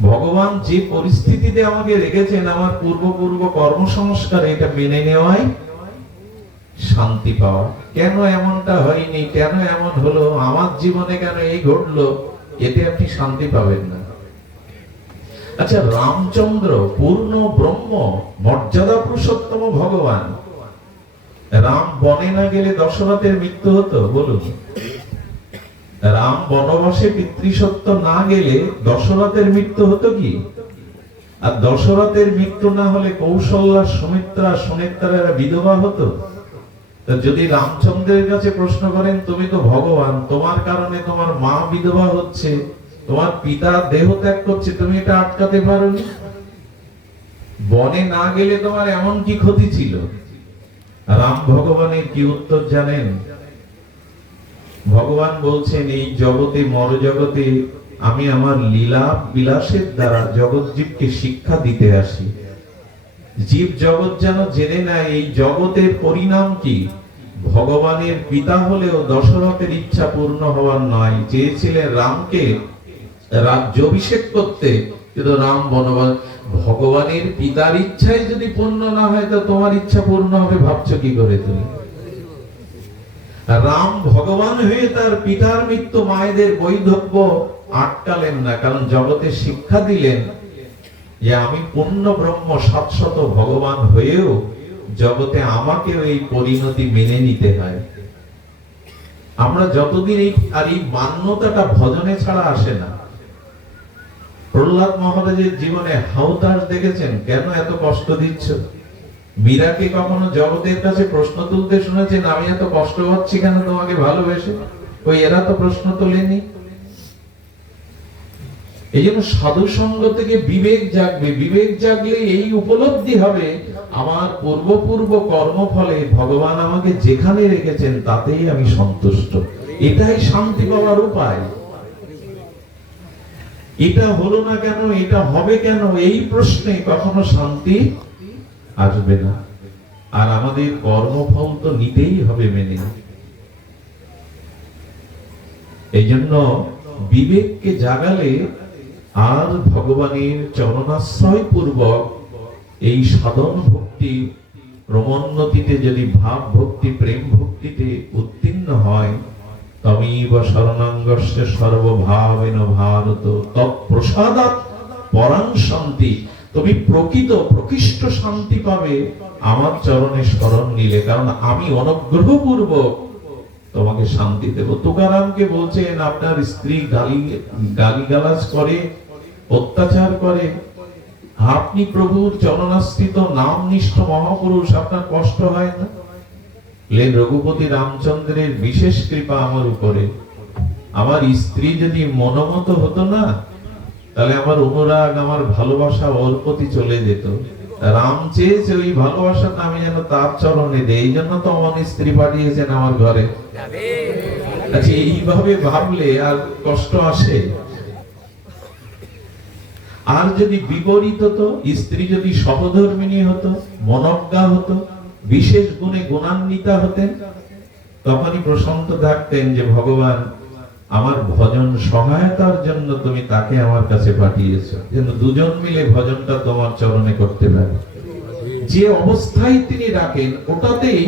ভগবান যে পরিস্থিতিতে আমাকে রেখেছেন আমার পূর্ব কর্মসংস্কার, এটা মেনে নেওয়াই শান্তি পাওয়া। কেন এমনটা হয়নি, কেন এমন হলো, আমার জীবনে কেন এই ঘটলো, এতে আপনি শান্তি পাবেন না। আচ্ছা, রামচন্দ্র পূর্ণ ব্রহ্ম, মর্যাদা পুরুষোত্তম ভগবান, রাম বনে না গেলে দশরথের মৃত্যু হতো? বলুন। রাম বনবাসে পিতৃসত্য না গেলে দশরথের মৃত্যু হতো কি? আর দশরথের মৃত্যু না হলে কৌশল্যা, সুনেত্রারা বিধবা হতো। যদি রামচন্দ্রের কাছে প্রশ্ন করেন তুমি তো ভগবান, তোমার কারণে তোমার মা বিধবা হচ্ছে, তোমার পিতা দেহ ত্যাগ করছে, তুমি এটা আটকাতে পারোনি? বনে না গেলে তোমার এমন কি ক্ষতি ছিল? রাম ভগবানের কি উত্তর জানেন? ভগবান বলছেন এই জগতে, মর জগতে আমি আমার লীলা বিলাসের দ্বারা জগৎ জীবকে শিক্ষা দিতে আসি। জীব জগৎ যেন জেনে নেয় এই জগতের পরিণাম কি, ভগবানের পিতা হলেও দশরথের ইচ্ছা পূর্ণ হওয়ার নয়। চেয়েছিলেন রামকে রাজ্যাভিষেক করতে, কিন্তু রাম বনবাস। ভগবানের পিতার ইচ্ছাই যদি পূর্ণ না হয়, তো তোমার ইচ্ছা পূর্ণ হবে ভাবছো কি করে তুমি? রাম ভগবান হয়ে তার পিতার মৃত্যু মায়েদের বৈধব্য আটকালেন না, কারণ জগতে শিক্ষা দিলেন যে আমি পূর্ণ ব্রহ্ম শাশ্বত ভগবান হয়েও জগতে আমাকেও এই পরিণতি মেনে নিতে হয়। আমরা যতদিন এই মান্যতাটা ভজনে ছাড়া আসে না। প্রহ্লাদ মহারাজের জীবনে হাউতাস দেখেছেন, কেন এত কষ্ট দিচ্ছ? মীরাকে কখনো জগতের কাছে প্রশ্ন তুলতে শুনেছেন, আমি এত কষ্ট পাচ্ছি কেন তোমাকে ভালোবেসে? ওই এরা তো প্রশ্ন তোলেনি। এই জন্য সাধু সঙ্গ থেকে বিবেক জাগবে। বিবেক জাগলে এই উপলব্ধি হবে, আমার পূর্ব কর্মফলে ভগবান আমাকে যেখানে রেখেছেন তাতেই আমি সন্তুষ্ট। এটাই শান্তি পাওয়ার উপায়। এটা হলো না কেন, এটা হবে কেন, এই প্রশ্নে কখনো শান্তি আসবে না। আর আমাদের কর্মফল তো নিতেই হবে মেনে। এই জন্য বিবেককে জাগালে আর ভগবানের চরণাশ্রয় পূর্বক এই সাধন ভক্তি ক্রমোন্নতিতে যদি ভাব ভক্তি প্রেম ভক্তিতে উত্তীর্ণ হয়, তমেব শরণাঙ্গস্য সর্বভাবেন ভারত তৎপ্রসাদাৎ পরাং শান্তি। তুমি প্রকৃষ্ট শান্তি পাবে আমার চরণে শরণ নিলে, কারণ আমি অনুগ্রহপূর্বক তোমাকে শান্তি দেব। তুকারামকে বলছেন, আপনার স্ত্রী গালিগালাজ করে, অত্যাচার করে, আপনি প্রভুর চরণাশ্রিত নামনিষ্ঠ মহাপুরুষ, আপনার কষ্ট হয় না? রঘুপতি রামচন্দ্রের বিশেষ কৃপা আমার উপরে। আমার স্ত্রী যদি মনোমত হতো না, তাহলে আমার অনুরাগ, আমার ভালোবাসা ওর প্রতি চলে যেত। রাম চেয়েছে ওই ভালোবাসাটা আমি যেন তার চরণে দেই, এই জন্য তো আমার স্ত্রী পাঠিয়েছেন আমার ঘরে। আচ্ছা, এইভাবে ভাবলে আর কষ্ট আসে? আর যদি বিপরীত হতো, স্ত্রী যদি সহধর্মিণী হতো, মনজ্ঞা হতো, বিশেষ গুণে গুণান্বিতা হতেন, তখনই প্রশান্ত থাকতেন যে ভগবান আমার ভজন সহায়তার জন্য তুমি তাকে আমার কাছে পাঠিয়েছো, যেন দুজন মিলে ভজনটা তোমার চরণে করতে পারে। যে অবস্থায় তিনি রাখেন, ওটাতেই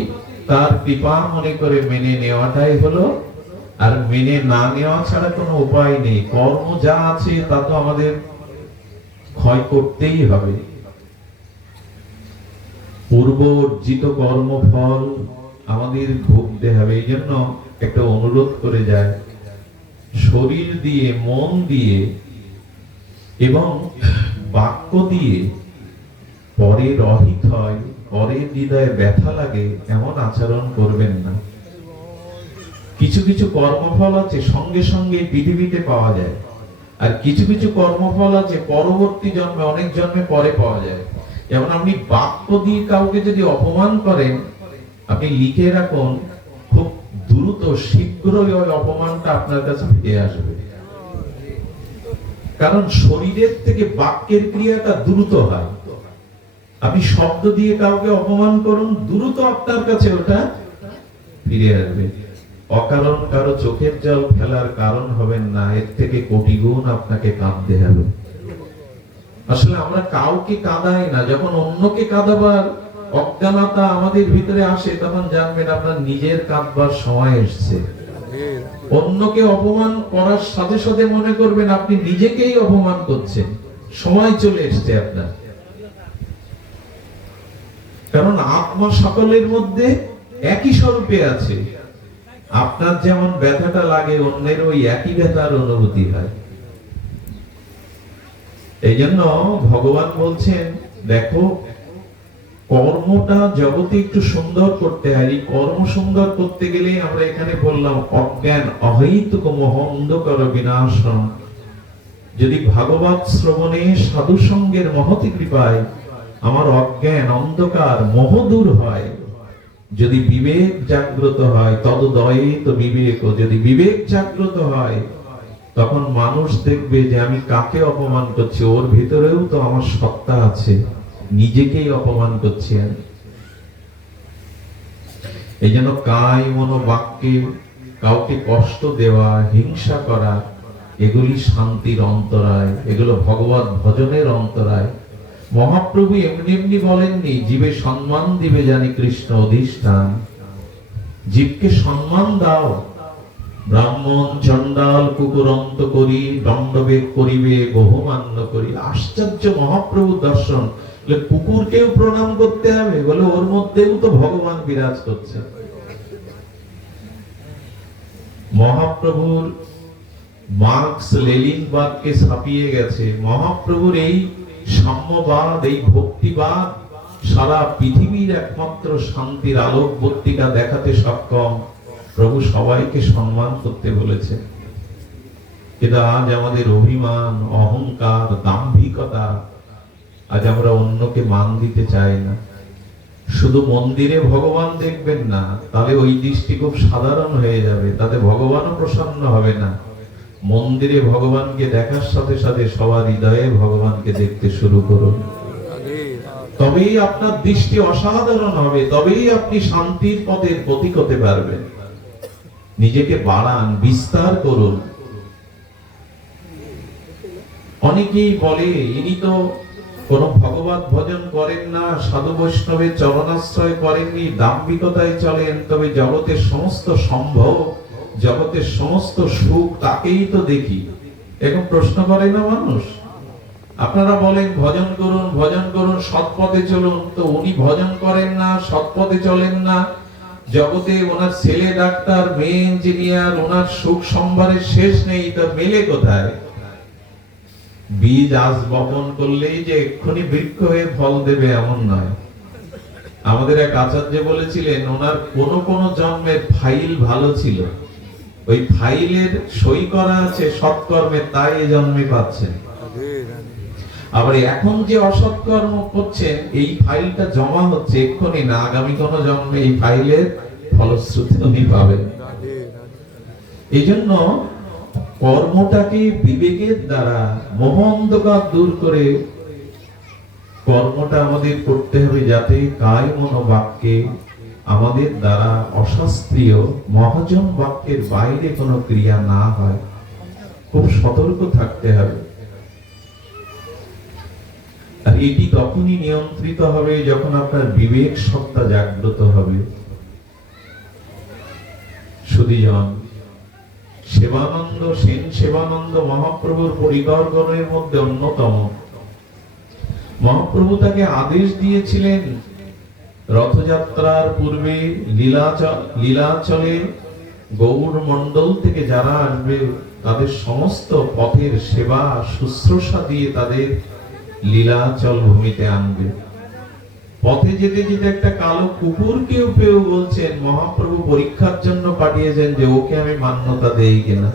তার কৃপা মনে করে মেনে নেওয়াটাই হলো। আর মেনে না নেওয়া ছাড়া কোনো উপায় নেই। কর্ম যা আছে তা তো আমাদের ক্ষয় করতেই হবে। পূর্ব অর্জিত কর্মফল আমাদের ভুগতে হবে। এই জন্য একটা অনুরোধ করে যায়, শরীর দিয়ে, মন দিয়ে এবং বাক্য দিয়ে পরের অহিত হয়, পরের হৃদয়ে ব্যথা লাগে, এমন আচরণ করবেন না। কিছু কিছু কর্মফল আছে সঙ্গে সঙ্গে পৃথিবীতে পাওয়া যায়, আর কিছু কিছু কর্মফল আছে পরবর্তী জন্মে, অনেক জন্মে পরে পাওয়া যায়। যেমন আপনি বাক্য দিয়ে কাউকে যদি অপমান করেন, আপনি লিখে রাখুন, খুব দ্রুত শীঘ্রই ওই অপমানটা আপনার কাছে ফিরে আসবে। কারণ শরীরের থেকে বাক্যের ক্রিয়াটা দ্রুত হয়। আপনি শব্দ দিয়ে কাউকে অপমান করুন, দ্রুত আপনার কাছে ওটা ফিরে আসবে। অকারণ কারো চোখের জল ফেলার কারণ হবেন না, এর থেকে কোটি গুণ আপনাকে কাঁদতে হবে। আসলে আমরা কাউকে কাঁদাই না। যখন অন্যকে কাঁদাবার অজ্ঞানতা আমাদের ভিতরে আসে, তখন জানবেন আপনার নিজের কাঁদবার সময় এসছে। অন্যকে অপমান করার সাথে সাথে মনে করবেন আপনি নিজেকেই অপমান করছেন, সময় চলে এসছে আপনার। কারণ আত্মা সকলের মধ্যে একই স্বরূপে আছে। আপনার যেমন ব্যথাটা লাগে, অন্যের ওই একই ব্যথার অনুভূতি হয়। এই জন্য ভগবান বলছেন, দেখো কর্মটা জগতে একটু সুন্দর করতে হয়। এই কর্ম সুন্দর করতে গেলে আমরা এখানে বললাম অজ্ঞান অহৈতুক মোহ অন্ধকার বিনাশন। যদি ভাগবত শ্রবণে সাধু সঙ্গের মহতি কৃপায় আমার অজ্ঞান অন্ধকার মোহ দূর হয়, যদি বিবেক জাগ্রত হয়, তদদয়ে তো বিবেক, যদি বিবেক জাগ্রত হয়, তখন মানুষ দেখবে যে আমি কাকে অপমান করছি, ওর ভিতরেও তো আমার সত্তা আছে, নিজেকেই অপমান করছি। এই জন্য কায় মনোবাক্যে কাউকে কষ্ট দেওয়া, হিংসা করা, এগুলি শান্তির অন্তরায়, এগুলো ভগবত ভজনের অন্তরায়। মহাপ্রভু এমনি এমনি বলেননি জীবে সম্মান দিবে জানি কৃষ্ণ অধিষ্ঠান। জীবকে সম্মান দাও। ব্রাহ্মণ চণ্ডাল কুকুরন্ত করি, দণ্ডবেগ করিবে বহুমান্য করি। আশ্চর্য মহাপ্রভু দর্শন। কুকুরকেও প্রণাম করতে হবে? বলে ওর মধ্যেও তো ভগবান বিরাজ করছে। মহাপ্রভুর মার্কস লেনিনবাদকে ছাপিয়ে গেছে। মহাপ্রভুর এই সাম্যবাদ, এই ভক্তিবাদ সারা পৃথিবীর একমাত্র শান্তির আলোক বর্তিকা দেখাতে সক্ষম। প্রভু সবাইকে সম্মান করতে বলেছে। কিন্তু আজ আমাদের অভিমান, অহংকার, দাম্ভিকতা, আজ আমরা অন্যকে মান দিতে চাই না। শুধু মন্দিরে ভগবান দেখবেন না, তাহলে ওই দৃষ্টি খুব সাধারণ হয়ে যাবে, তাতে ভগবানও প্রসন্ন হবে না। মন্দিরে ভগবানকে দেখার সাথে সাথে সবার হৃদয়ে ভগবানকে দেখতে শুরু করুন। তবেই আপনার দৃষ্টি অসাধারণ হবে, তবেই আপনি শান্তির পথের প্রতীক হতে পারবেন। নিজেকে বাড়ান, বিস্তার করুন। অনেকেই বলে ইনি তো কোন ভগবত ভজন করেন না, সাধু বৈষ্ণবের চরণাশ্রয় করেননি, দাম্ভিকতায় চলেন, তবে জগতের সমস্ত সম্ভব, জগতের সমস্ত সুখ তাকেই তো দেখি। এখন প্রশ্ন করে না মানুষ? আপনারা বলেন ভজন করুন, ভজন করুন, সৎপথে চলুন, তো উনি ভজন করেন না, সৎপথে চলেন না। জগতে ওনার ছেলে ডাক্তার, মেয়ে ইঞ্জিনিয়ার, ওনার সুখ সম্ভারের শেষ নেই, তো মেলে কোথায়? বীজ আজ বপন করলেই যে এক্ষুনি বৃক্ষ হয়ে ফল দেবে এমন নয়। আমাদের এক আচার্য বলেছিলেন ওনার কোন কোন জন্মের ফাইল ভালো ছিল, ওই ফাইলের সই করা আছে সৎকর্মে, তাই এই জন্মে পাচ্ছেন। আবার এখন যে অসৎকর্ম করছেন এই ফাইলটা জমা হচ্ছে এক্ষুনি না, আগামী কোন জন্মে এই ফাইলের ফলশ্রুতি উনি পাবেন। এই জন্য কর্মটাকে বিবেকের দ্বারা মোহ অন্ধকার দূর করে কর্মটা আমাদের করতে হবে, যাতে কায় মনোবাক্যে আমাদের দ্বারা অশাস্ত্রীয় মহাজন বাক্যের বাইরে কোনো ক্রিয়া না হয়। খুব সতর্ক থাকতে হবে। আর এটি তখনই নিয়ন্ত্রিত হবে যখন আপনার বিবেক সত্তা জাগ্রত হবে। সুধীজন, সেবানন্দ সেন সেবানন্দ মহাপ্রভুর পরিবারগণের মধ্যে অন্যতম। মহাপ্রভু তাকে আদেশ দিয়েছিলেন রথযাত্রার পূর্বে লীলাচলে গৌড় মণ্ডল থেকে যারা আসবে তাদের সমস্ত পথের সেবা শুশ্রূষা দিয়ে তাদের লীলাচল ভূমিতে আনবে। পথে যেতে যেতে একটা কালো কুকুরকেও পেয়েও বলছেন মহাপ্রভু পরীক্ষার জন্য পাঠিয়েছেন যে ওকে আমি মান্যতা দেই কিনা।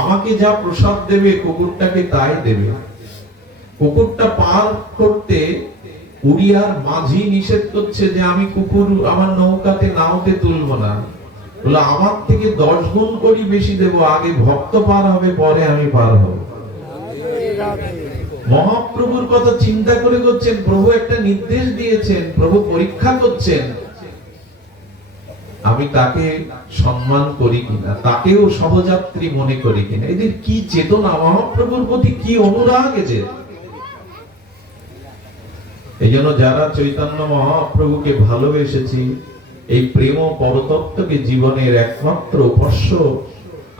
আমাকে যা প্রসাদ দেবে কুকুরটাকে তাই দেবে। কুকুরটা পার করতে উড়িয়ার মাঝি নিষেধ করছে যে আমি কুকুর আমার নৌকাতে নাওতে তুলবো না, বলে আমার থেকে 10 গুণ করি বেশি দেব, আগে ভক্ত পার হবে পরে আমি পার হব। মহাপ্রভুর কথা চিন্তা করে করছেন, প্রভু একটা নির্দেশ দিয়েছেন, প্রভু পরীক্ষা করছেন আমি তাকে সম্মান করি কিনা, তাকেও সহযাত্রী মনে করি কিনা। এদের কি চেতনা, মহাপ্রভুর প্রতি কি অনুরাগ এদের। এই জন্য যারা চৈতন্য মহাপ্রভুকে ভালোবেসেছি, এই প্রেম পরতত্ত্বকে জীবনের একমাত্র উপাস্য,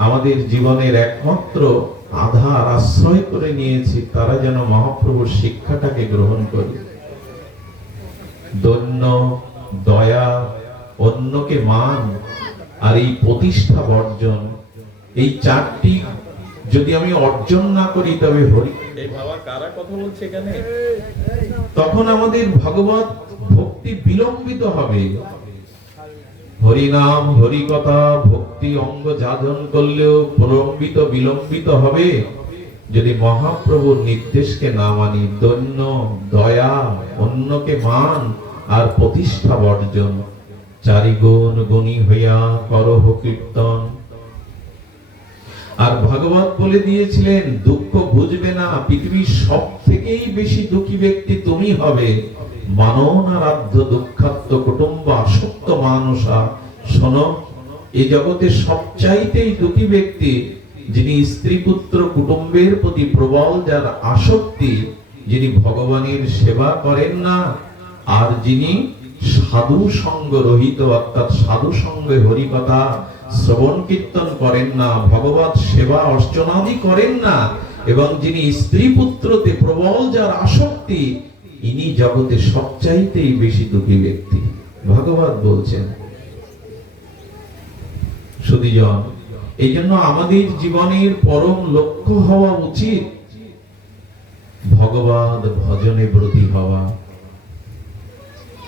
আমাদের জীবনের একমাত্র আধার আশ্রয় করে নিয়েছি, তারা যেন মহাপ্রভুর শিক্ষাটাকে গ্রহণ করি। দৈন্য, দয়া, অন্যকে মান আর এই প্রতিষ্ঠা বর্জন, এই চারটি যদি আমি অর্জন না করি তবে হরি এই বাবা কারা কথা বলছে এখানে, তখন আমাদের ভগবত ভক্তি বিলম্বিত হবে। হরি নাম, হরি কথা, ভক্তি অঙ্গ যাজন করলেও প্রলম্বিত বিলম্বিত হবে যদি মহাপ্রভুর নির্দেশকে না মানি। দৈন্য, দয়া, অন্যকে মান আর প্রতিষ্ঠা বর্জন, চারিগুণ গুণী হইয়া করহ কীর্তন। আর ভগবত বলে দিয়েছিলেন দুঃখ বুঝবে না, পৃথিবীর সব থেকেই বেশি দুঃখী ব্যক্তি তুমি হবে, মাননারাধ্য দুঃখাত্ম কুটুম্ব আসক্ত মানসা। শোনো, এই জগতে সবচাইতেই দুঃখী ব্যক্তি যিনি স্ত্রী পুত্র কুটুম্বের প্রতি প্রবল যার আসক্তি, যিনি ভগবানের সেবা করেন না, আর যিনি সাধু সঙ্গ রহিত, অর্থাৎ সাধু সঙ্গে হরিকথা শ্রবণ কীর্তন করেন না, ভগবত সেবা অর্চনাদি করেন না, এবং যিনি স্ত্রী পুত্রতে প্রবল যার আসক্তি, ইনি জগতে সবচাইতেই বেশি দুঃখী ব্যক্তি। ভগবান বলছেন। সুধীজন, এই জন্য আমাদের জীবনের পরম লক্ষ্য হওয়া উচিত ভগবত ভজনে ব্রতী হওয়া।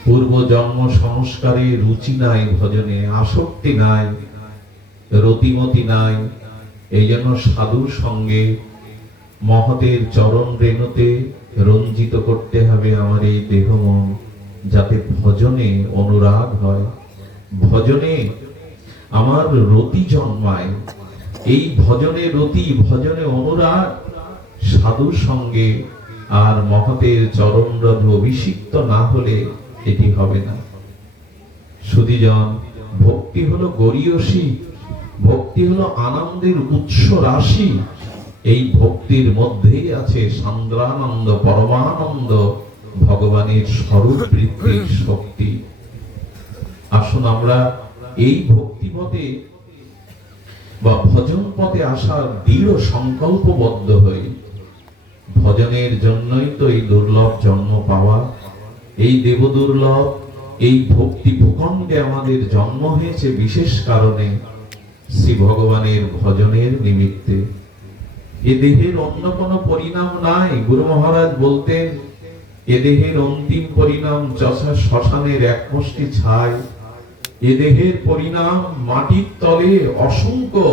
পূর্ব জন্ম সংস্কারে রুচি নাই, ভজনে আসক্তি নাই, রতিমতি নাই। এই জন্য সাধুর সঙ্গে মহতের চরণ রেণুতে রঞ্জিত করতে হবে আমার এই দেহ মন, যাতে ভজনে অনুরাগ হয়, ভজনে আমার রতি জন্মায়। এই ভজনে রতি, ভজনে অনুরাগ সাধুর সঙ্গে আর মহতের চরণরথে অভিষিক্ত না হলে এটি হবে না। সুধীজন, ভক্তি হলো গরীয়সী, ভক্তি হলো আনন্দের উৎস রাশি। এই ভক্তির মধ্যেই আছে সান্দ্রানন্দ, পরমানন্দ, ভগবানের স্বরূপ বৃত্তির শক্তি। আসুন আমরা এই ভক্তি পথে বা ভজন পথে আসার দৃঢ় সংকল্পবদ্ধ হই। ভজনের জন্যই তো এই দুর্লভ জন্ম পাওয়া, এই দেব দুর্লভ, এই ভক্তি ভূখণ্ডে আমাদের জন্ম হয়েছে বিশেষ কারণে, শ্রী ভগবানের ভজনের নিমিত্তে। এ দেহের অন্য কোনো পরিণাম নাই। গুরু মহারাজ বলতেন, এ দেহের অন্তিম পরিণাম যশা শ্মশানের এক মুষ্টি ছাই। এ দেহের পরিণাম মাটির তলে অসংখ্য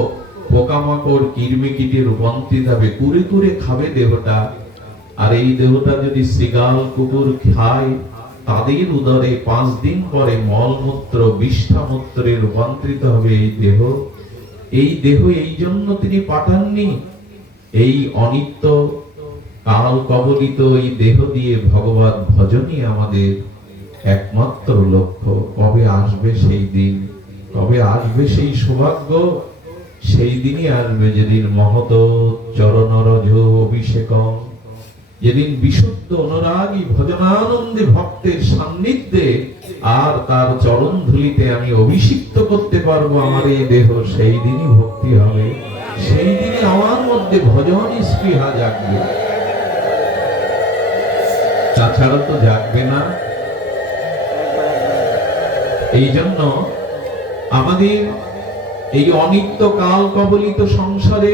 পোকামাকড় কীটে রূপান্তরিত হবে, কুরে কুরে খাবে দেহটা। আর এই দেহটা যদি শৃগাল কুকুর খায়, তাদের উদরে 5 দিন পরে মলমূত্র বিষ্ঠামূত্রে রূপান্তরিত হবে এই দেহ। এই দেহ এই জন্য তিনি পাঠাননি। এই অনিত্য কাল কবলিত এই দেহ দিয়ে ভগবত ভজনই আমাদের একমাত্র লক্ষ্য। কবে আসবে সেই দিন, কবে আসবে সেই সৌভাগ্য? সেই দিনই আসবে যেদিন মহত চরণরজ অভিষেকম, যেদিন বিশুদ্ধ অনুরাগী ভজনানন্দে ভক্তের সান্নিধ্যে আর তার চরণ ধুলিতে আমি অভিষিক্ত করতে পারবো আমার এই দেহ। সেই দিনই ভক্তি হবে, সেই দিনই আমার মধ্যে ভজন স্পৃহা জাগবে, তাছাড়া তো জাগবে না। এই জন্য আমাদের এই অনিত্য কাল কবলিত সংসারে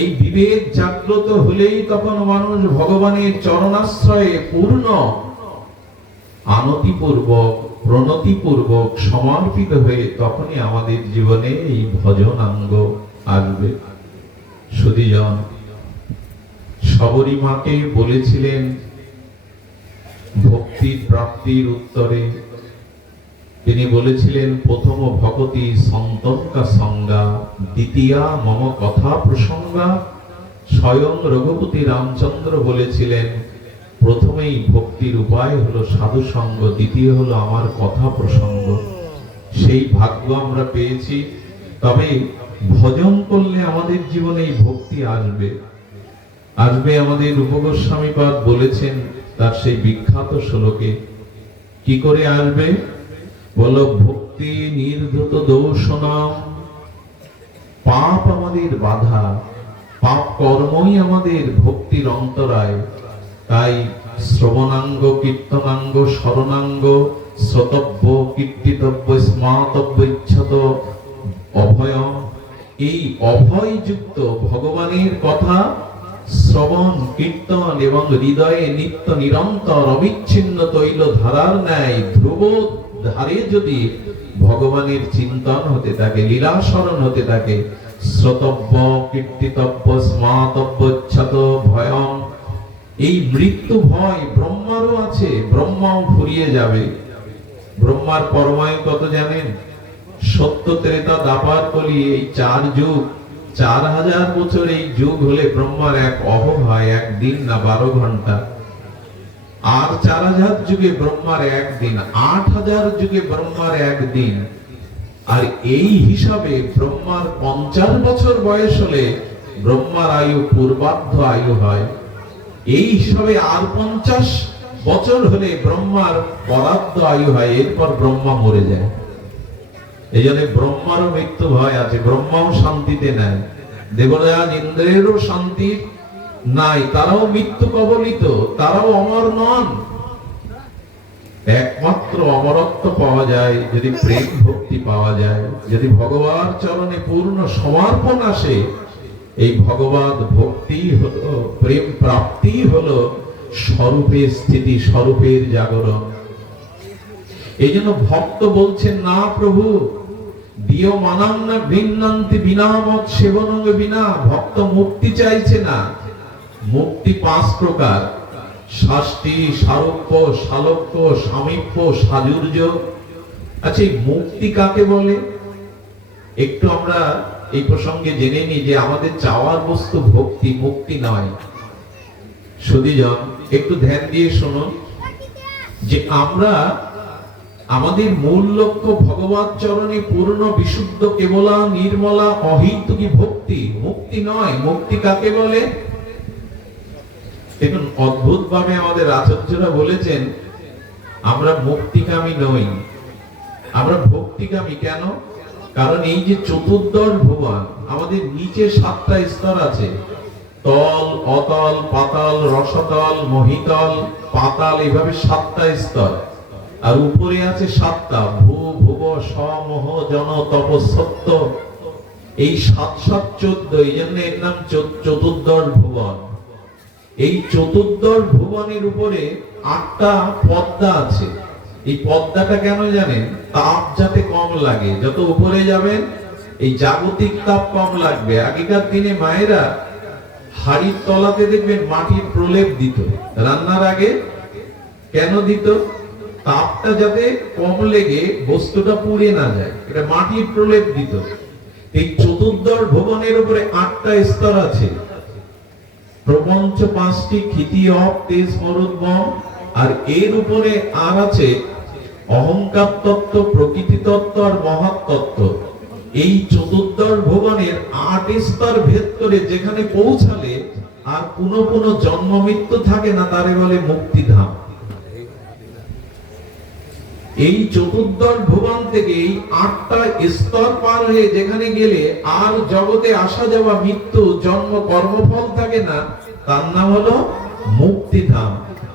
এই বিবেক জাগ্রত হলেই তখন মানুষ ভগবানের চরণাশ্রয়ে পূর্ণ আনতিপূর্বক প্রণতিপূর্বক সমর্পিত হয়ে তখনই আমাদের জীবনে এই ভজনাঙ্গ আসবে। সুধীজন, শবরী মাকে বলেছিলেন ভক্তি প্রাপ্তির উত্তরে, তিনি বলেছিলেন, প্রথম ভকতি সন্তকা সংজ্ঞা, দ্বিতীয়া মম কথা প্রসঙ্গা। স্বয়ং রঘুপতি রামচন্দ্র বলেছিলেন, প্রথমেই ভক্তির উপায় হলো সাধু সঙ্গ, দ্বিতীয় হলো আমার কথা প্রসঙ্গ। সেই ভাগ্য আমরা পেয়েছি। তবে ভজন করলে আমাদের জীবনে এই ভক্তি আসবে। আসবে আমাদের রূপগোস্বামীপাদ বলেছেন তার সেই বিখ্যাত শ্লোকে। কি করে আসবে? বলো, ভক্তি নির্ধুত দোষনাম। পাপ আমাদের বাধা, পাপ কর্মই আমাদের ভক্তির অন্তরায়। তাই শ্রবণাঙ্গ, কীর্তনাঙ্গ, স্মরণাঙ্গ, শ্রোতব্য, কীর্তিতব্য, স্মাতব্য, ইচ্ছাত, অভয়ম। এই অভয়যুক্ত ভগবানের কথা শ্রবণ কীর্তন এবং হৃদয়ে নিত্য নিরন্তর অবিচ্ছিন্ন তৈল ধারার ন্যায় ধ্রুব ধারে যদি ভগবানের চিন্তন হতে থাকে, লীলা স্মরণ হতে থাকে, শ্রোতব্য, কীর্তিতব্য, স্মাতব্য, ইচ্ছাত, ভয়ম। এই মৃত্যু ভয় ব্রহ্মারও আছে, ব্রহ্মাও ফুরিয়ে যাবে। ব্রহ্মার পরমায়ু কত জানেন? সত্য, ত্রেতা, দ্বাপর, কলি, এই 4 যুগ, 4000 বছর এই যুগ হলে ব্রহ্মার এক অহ হয়, 1 দিন না 12 ঘন্টা। আর 4000 যুগে ব্রহ্মার একদিন, 8000 যুগে ব্রহ্মার একদিন। আর এই হিসাবে ব্রহ্মার 50 বছর বয়স হলে ব্রহ্মার আয়ু পূর্বার্ধ আয়ু হয়। এই হিসাবে আর 50 বছর হলে ব্রহ্মার পরার্ধ আয়ু হয়, এরপর ব্রহ্মা মরে যায়। এই জন্য ব্রহ্মারও মৃত্যু ভয় আছে, ব্রহ্মাও শান্তিতে নাই, দেবরাজ ইন্দ্রেরও শান্তি নাই, তারাও মৃত্যু কবলিত, তারাও অমর নন। একমাত্র অমরত্ব পাওয়া যায় যদি প্রেম ভক্তি পাওয়া যায়, যদি ভগবান চরণে পূর্ণ সমর্পণ আসে। এই ভগবত ভক্তি হলো, প্রেম প্রাপ্তি হলো স্বরূপের স্থিতি, স্বরূপের জাগরণ। এই জন্য ভক্ত বলছেন, না প্রভু দিও মানাম না ভিন্নান্তি বিনা মত সেবন বিনা। ভক্ত মুক্তি চাইছে না। মুক্তি 5 প্রকার: শাস্তি, সারূপ্য, সালোক্য, সামীপ্য, সাজুর্য। আচ্ছা, এই মুক্তি কাকে বলে? একটু আমরা এই প্রসঙ্গে জেনে নিই যে আমাদের চাওয়ার বস্তু ভক্তি, মুক্তি নয়। সুধীজন একটু ধ্যান দিয়ে শুনুন যে আমরা আমাদের মূল লক্ষ্য ভগবত চরণে পূর্ণ বিশুদ্ধ কেবলা নির্মলা অহৈতুকী ভক্তি, মুক্তি নয়। মুক্তি কাকে বলে? দেখুন, অদ্ভুত ভাবে আমাদের আচার্যরা বলেছেন আমরা মুক্তিকামী নই, আমরা ভক্তিকামী। কেন? কারণ এই যে চতুর্দশ ভুবন, আমাদের নিচে 7টা স্তর আছে: তল, অতল, পাতাল, রসতল, মহিতল, পাতাল, এইভাবে 7টা স্তর। আর উপরে আছে 7টা: ভূ, ভুব, স, মোহ, জন, তপ, সত্য। এই 7 7 14, এই জন্য এর নাম চতুর্দশ ভুবন। এই চতুর্দশ ভুবনের উপরে 8টা পদ্মা আছে। এই পদ্মাটা কেন জানেন? তাপ যাতে কম লাগে, যত উপরে যাবেন এই জাগতিক তাপ কম লাগবে। আগেকার দিনে মায়েরা হাড়ির তলাতে দেখবেন মাটির প্রলেপ দিত রান্নার আগে। কেন দিত? তাপটা যাতে কম লেগে বস্তুটা পুড়ে না যায়, এটা মাটির প্রলেপ দিত। এই চতুর্দশ ভুবনের উপরে 8টা স্তর আছে: প্রপঞ্চ 5টি, ক্ষিতি, অপ, তেজ, মরুদ্গম। আর এর উপরে আর আছে অহংকার তত্ত্ব, প্রকৃতি তত্ত্ব আর মহৎ তত্ত্ব। এই চতুর্দশ ভুবনের 8 স্তর ভেদ করে যেখানে পৌঁছালে আর পুনঃ জন্ম মৃত্যু থাকে না, তারে বলে মুক্তিধাম। এই চতুর্দশ ভুবন থেকে এই 8টা স্তর পার হয়ে যেখানে গেলে আর জগতে আসা যাওয়া, মৃত্যু, জন্ম, কর্মফল থাকে না, তার নাম হলো মুক্তিধাম।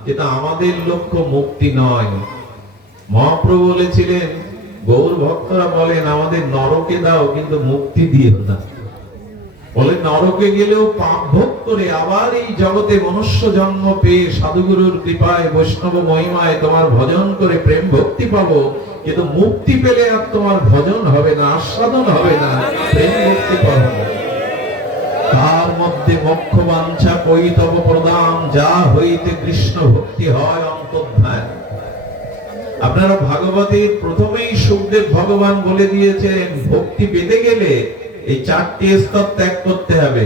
এটা আমাদের লক্ষ্য, মুক্তি নয়। মহাপ্রভু বলেছিলেন, গৌর ভক্তরা বলেন আমাদের নরকে দাও কিন্তু মুক্তি দিও না। বলে নরকে গেলেও পাপ ভোগ করে আবার এই জগতে মনুষ্য জন্ম পেয়ে সাধুগুরুর কৃপায়, বৈষ্ণব মহিমায় তোমার ভজন করে প্রেম ভক্তি পাবো, কিন্তু মুক্তি পেলে আর তোমার ভজন হবে না, আস্বাদন হবে না, প্রেম ভক্তি পাবো না। তার মধ্যে মোক্ষ বাঞ্ছা কৈতব প্রদান, যা হইতে কৃষ্ণ ভক্তি হয় অন্তর্ধান। আপনারা ভাগবতের প্রথমেই সুখদেব ভগবান বলে দিয়েছেন, ভক্তি পেতে গেলে এই 4টি স্তর ত্যাগ করতে হবে।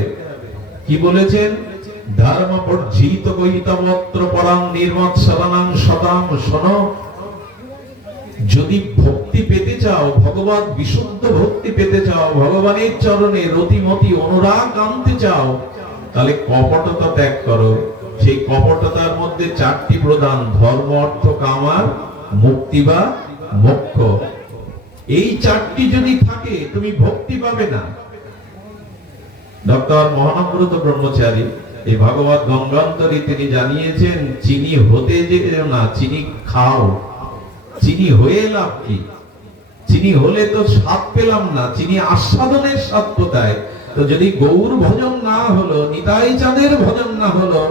কি বলেছেন? ধর্ম পর্জিত কৈতবত্র পরাং নির্মৎ শরণাং সদাম। শোনো, যদি ভক্তি পেতে চাও, ভগবত বিশুদ্ধ ভক্তি পেতে চাও, ভগবানের চরণে রতিমতি অনুরাগ আনতে চাও, তাহলে কপটতা ত্যাগ করো। সেই কপটতার মধ্যে 4টি প্রধান: ধর্ম, অর্থ, কাম আর মুক্তি বা মোক্ষ। এই 4টি যদি থাকে তুমি ভক্তি পাবে না। ডক্টর মহানব্রত ব্রহ্মচারী এই ভাগবত গঙ্গান্তরে তিনি জানিয়েছেন, চিনি হতে যেও না, চিনি খাও। চিনি হয়ে লাভ কি? চিনি হলে তো স্বাদ পেলাম না, চিনি আস্বাদনের স্বাদ কোথায়? তো যদি গৌর ভজন না হলো, নিতাই চাঁদের ভজন না হলো,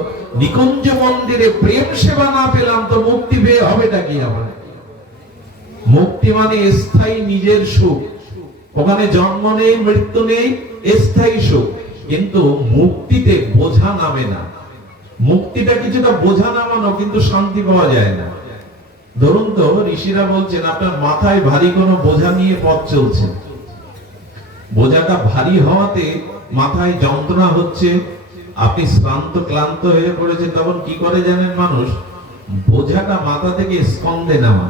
নিকুঞ্জ মন্দিরে প্রেম সেবা না পেলাম, তো মুক্তি পেয়ে হবেটা কি আমার? মুক্তি মানে স্থায়ী নিজের সুখ, ওখানে জন্ম নেই, মৃত্যু নেই, স্থায়ী সুখ। কিন্তু মুক্তিতে বোঝা নামে না। মুক্তিটা কিছুটা বোঝা নামানো, কিন্তু শান্তি পাওয়া যায় না। ধরুন তো, ঋষিরা বলছেন আপনার মাথায় ভারী কোনো বোঝা নিয়ে পথ চলছে, বোঝাটা ভারী হওয়াতে মাথায় যন্ত্রণা হচ্ছে, আপনি শ্রান্ত ক্লান্ত হয়ে পড়েছেন, তখন কি করে জানেন মানুষ? বোঝাটা মাথা থেকে স্কন্ধে নামা।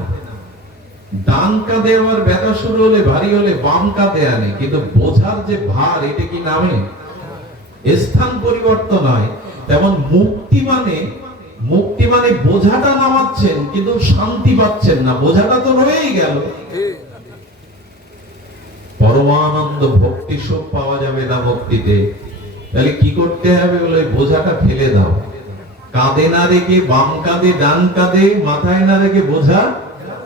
ডান কাঁধে আবার ব্যথা শুরু হলে, ভারী হলে বাম কাঁধে আনে, কিন্তু বোঝার যে ভার এটা কি নামে? স্থান পরিবর্তন হয়। তেমন মুক্তি মানে বোঝাটা নামাচ্ছেন কিন্তু শান্তি পাচ্ছেন না, বোঝাটা তো রয়েই গেল। পরমানন্দ ভক্তি সুখ পাওয়া যাবে না মুক্তিতে। তাহলে কি করতে হবে? বলে বোঝাটা ফেলে দাও। কাঁধে না রেখে বাম কাঁধে, ডান কাঁধে, মাথায় না রেখে বোঝা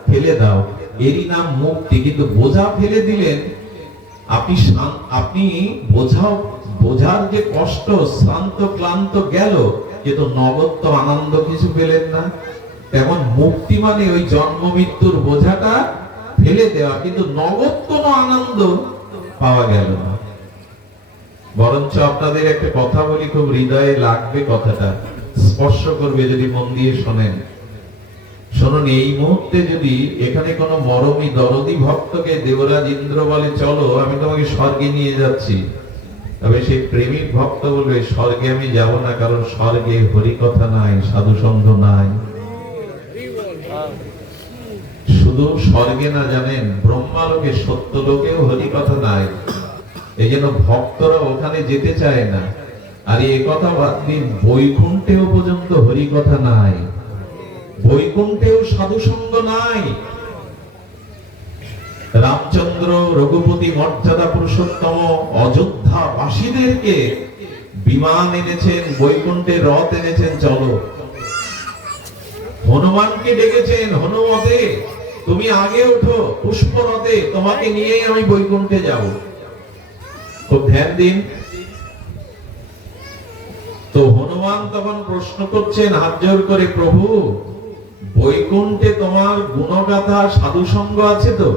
ফেলে দাও, এরই নাম মুক্তি। কিন্তু বোঝা ফেলে দিলেন আপনি বোঝার যে কষ্ট, শ্রান্ত ক্লান্ত গেল, কিন্তু নগদ তো আনন্দ কিছু পেলেন না। তেমন মুক্তি মানে ওই জন্ম মৃত্যুর বোঝাটা ফেলে দেওয়া, কিন্তু নগদ কোনো আনন্দ পাওয়া গেল না। বরঞ্চ আপনাদের একটা কথা বলি, খুব হৃদয়ে লাগবে, কথাটা স্পর্শ করবে যদি মন দিয়ে শোনেন। শুনুন, এই মুহূর্তে যদি এখানে কোনো মরমী দরদি ভক্তকে দেবরাজ ইন্দ্র বলে চলো আমি তোমাকে স্বর্গে নিয়ে যাচ্ছি, তবে সেই প্রেমিক ভক্ত বলবে স্বর্গে আমি যাব না, কারণ স্বর্গে হরি কথা নাই, সাধু সঙ্গ নাই। শুধু স্বর্গে না, জানেন ব্রহ্মালোকে, সত্যলোকেও হরি কথা নাই। এই জন্য ভক্তরা ওখানে যেতে চায় না। আর এই কথা বাদ দিন, বৈকুণ্ঠেও পর্যন্ত হরি কথা নাই, বৈকুণ্ঠেও সাধু সঙ্গ নাই। রামচন্দ্র রঘুপতি মর্যাদা পুরুষোত্তম অযোধ্যা বাসীদেরকে বিমান এনেছেন, বৈকুণ্ঠে রথ এনেছেন, চলো। হনুমানকে ডেকেছেন, হনুমতে তুমি আগে ওঠো পুষ্প রথে, তোমাকে নিয়ে আমি বৈকুণ্ঠে যাব। খুব ধ্যান দিন। তো হনুমান তখন প্রশ্ন করছেন হাত জোর করে, প্রভু বৈকুণ্ঠে তোমার গুণগাথা সাধু সঙ্গ আছে তো?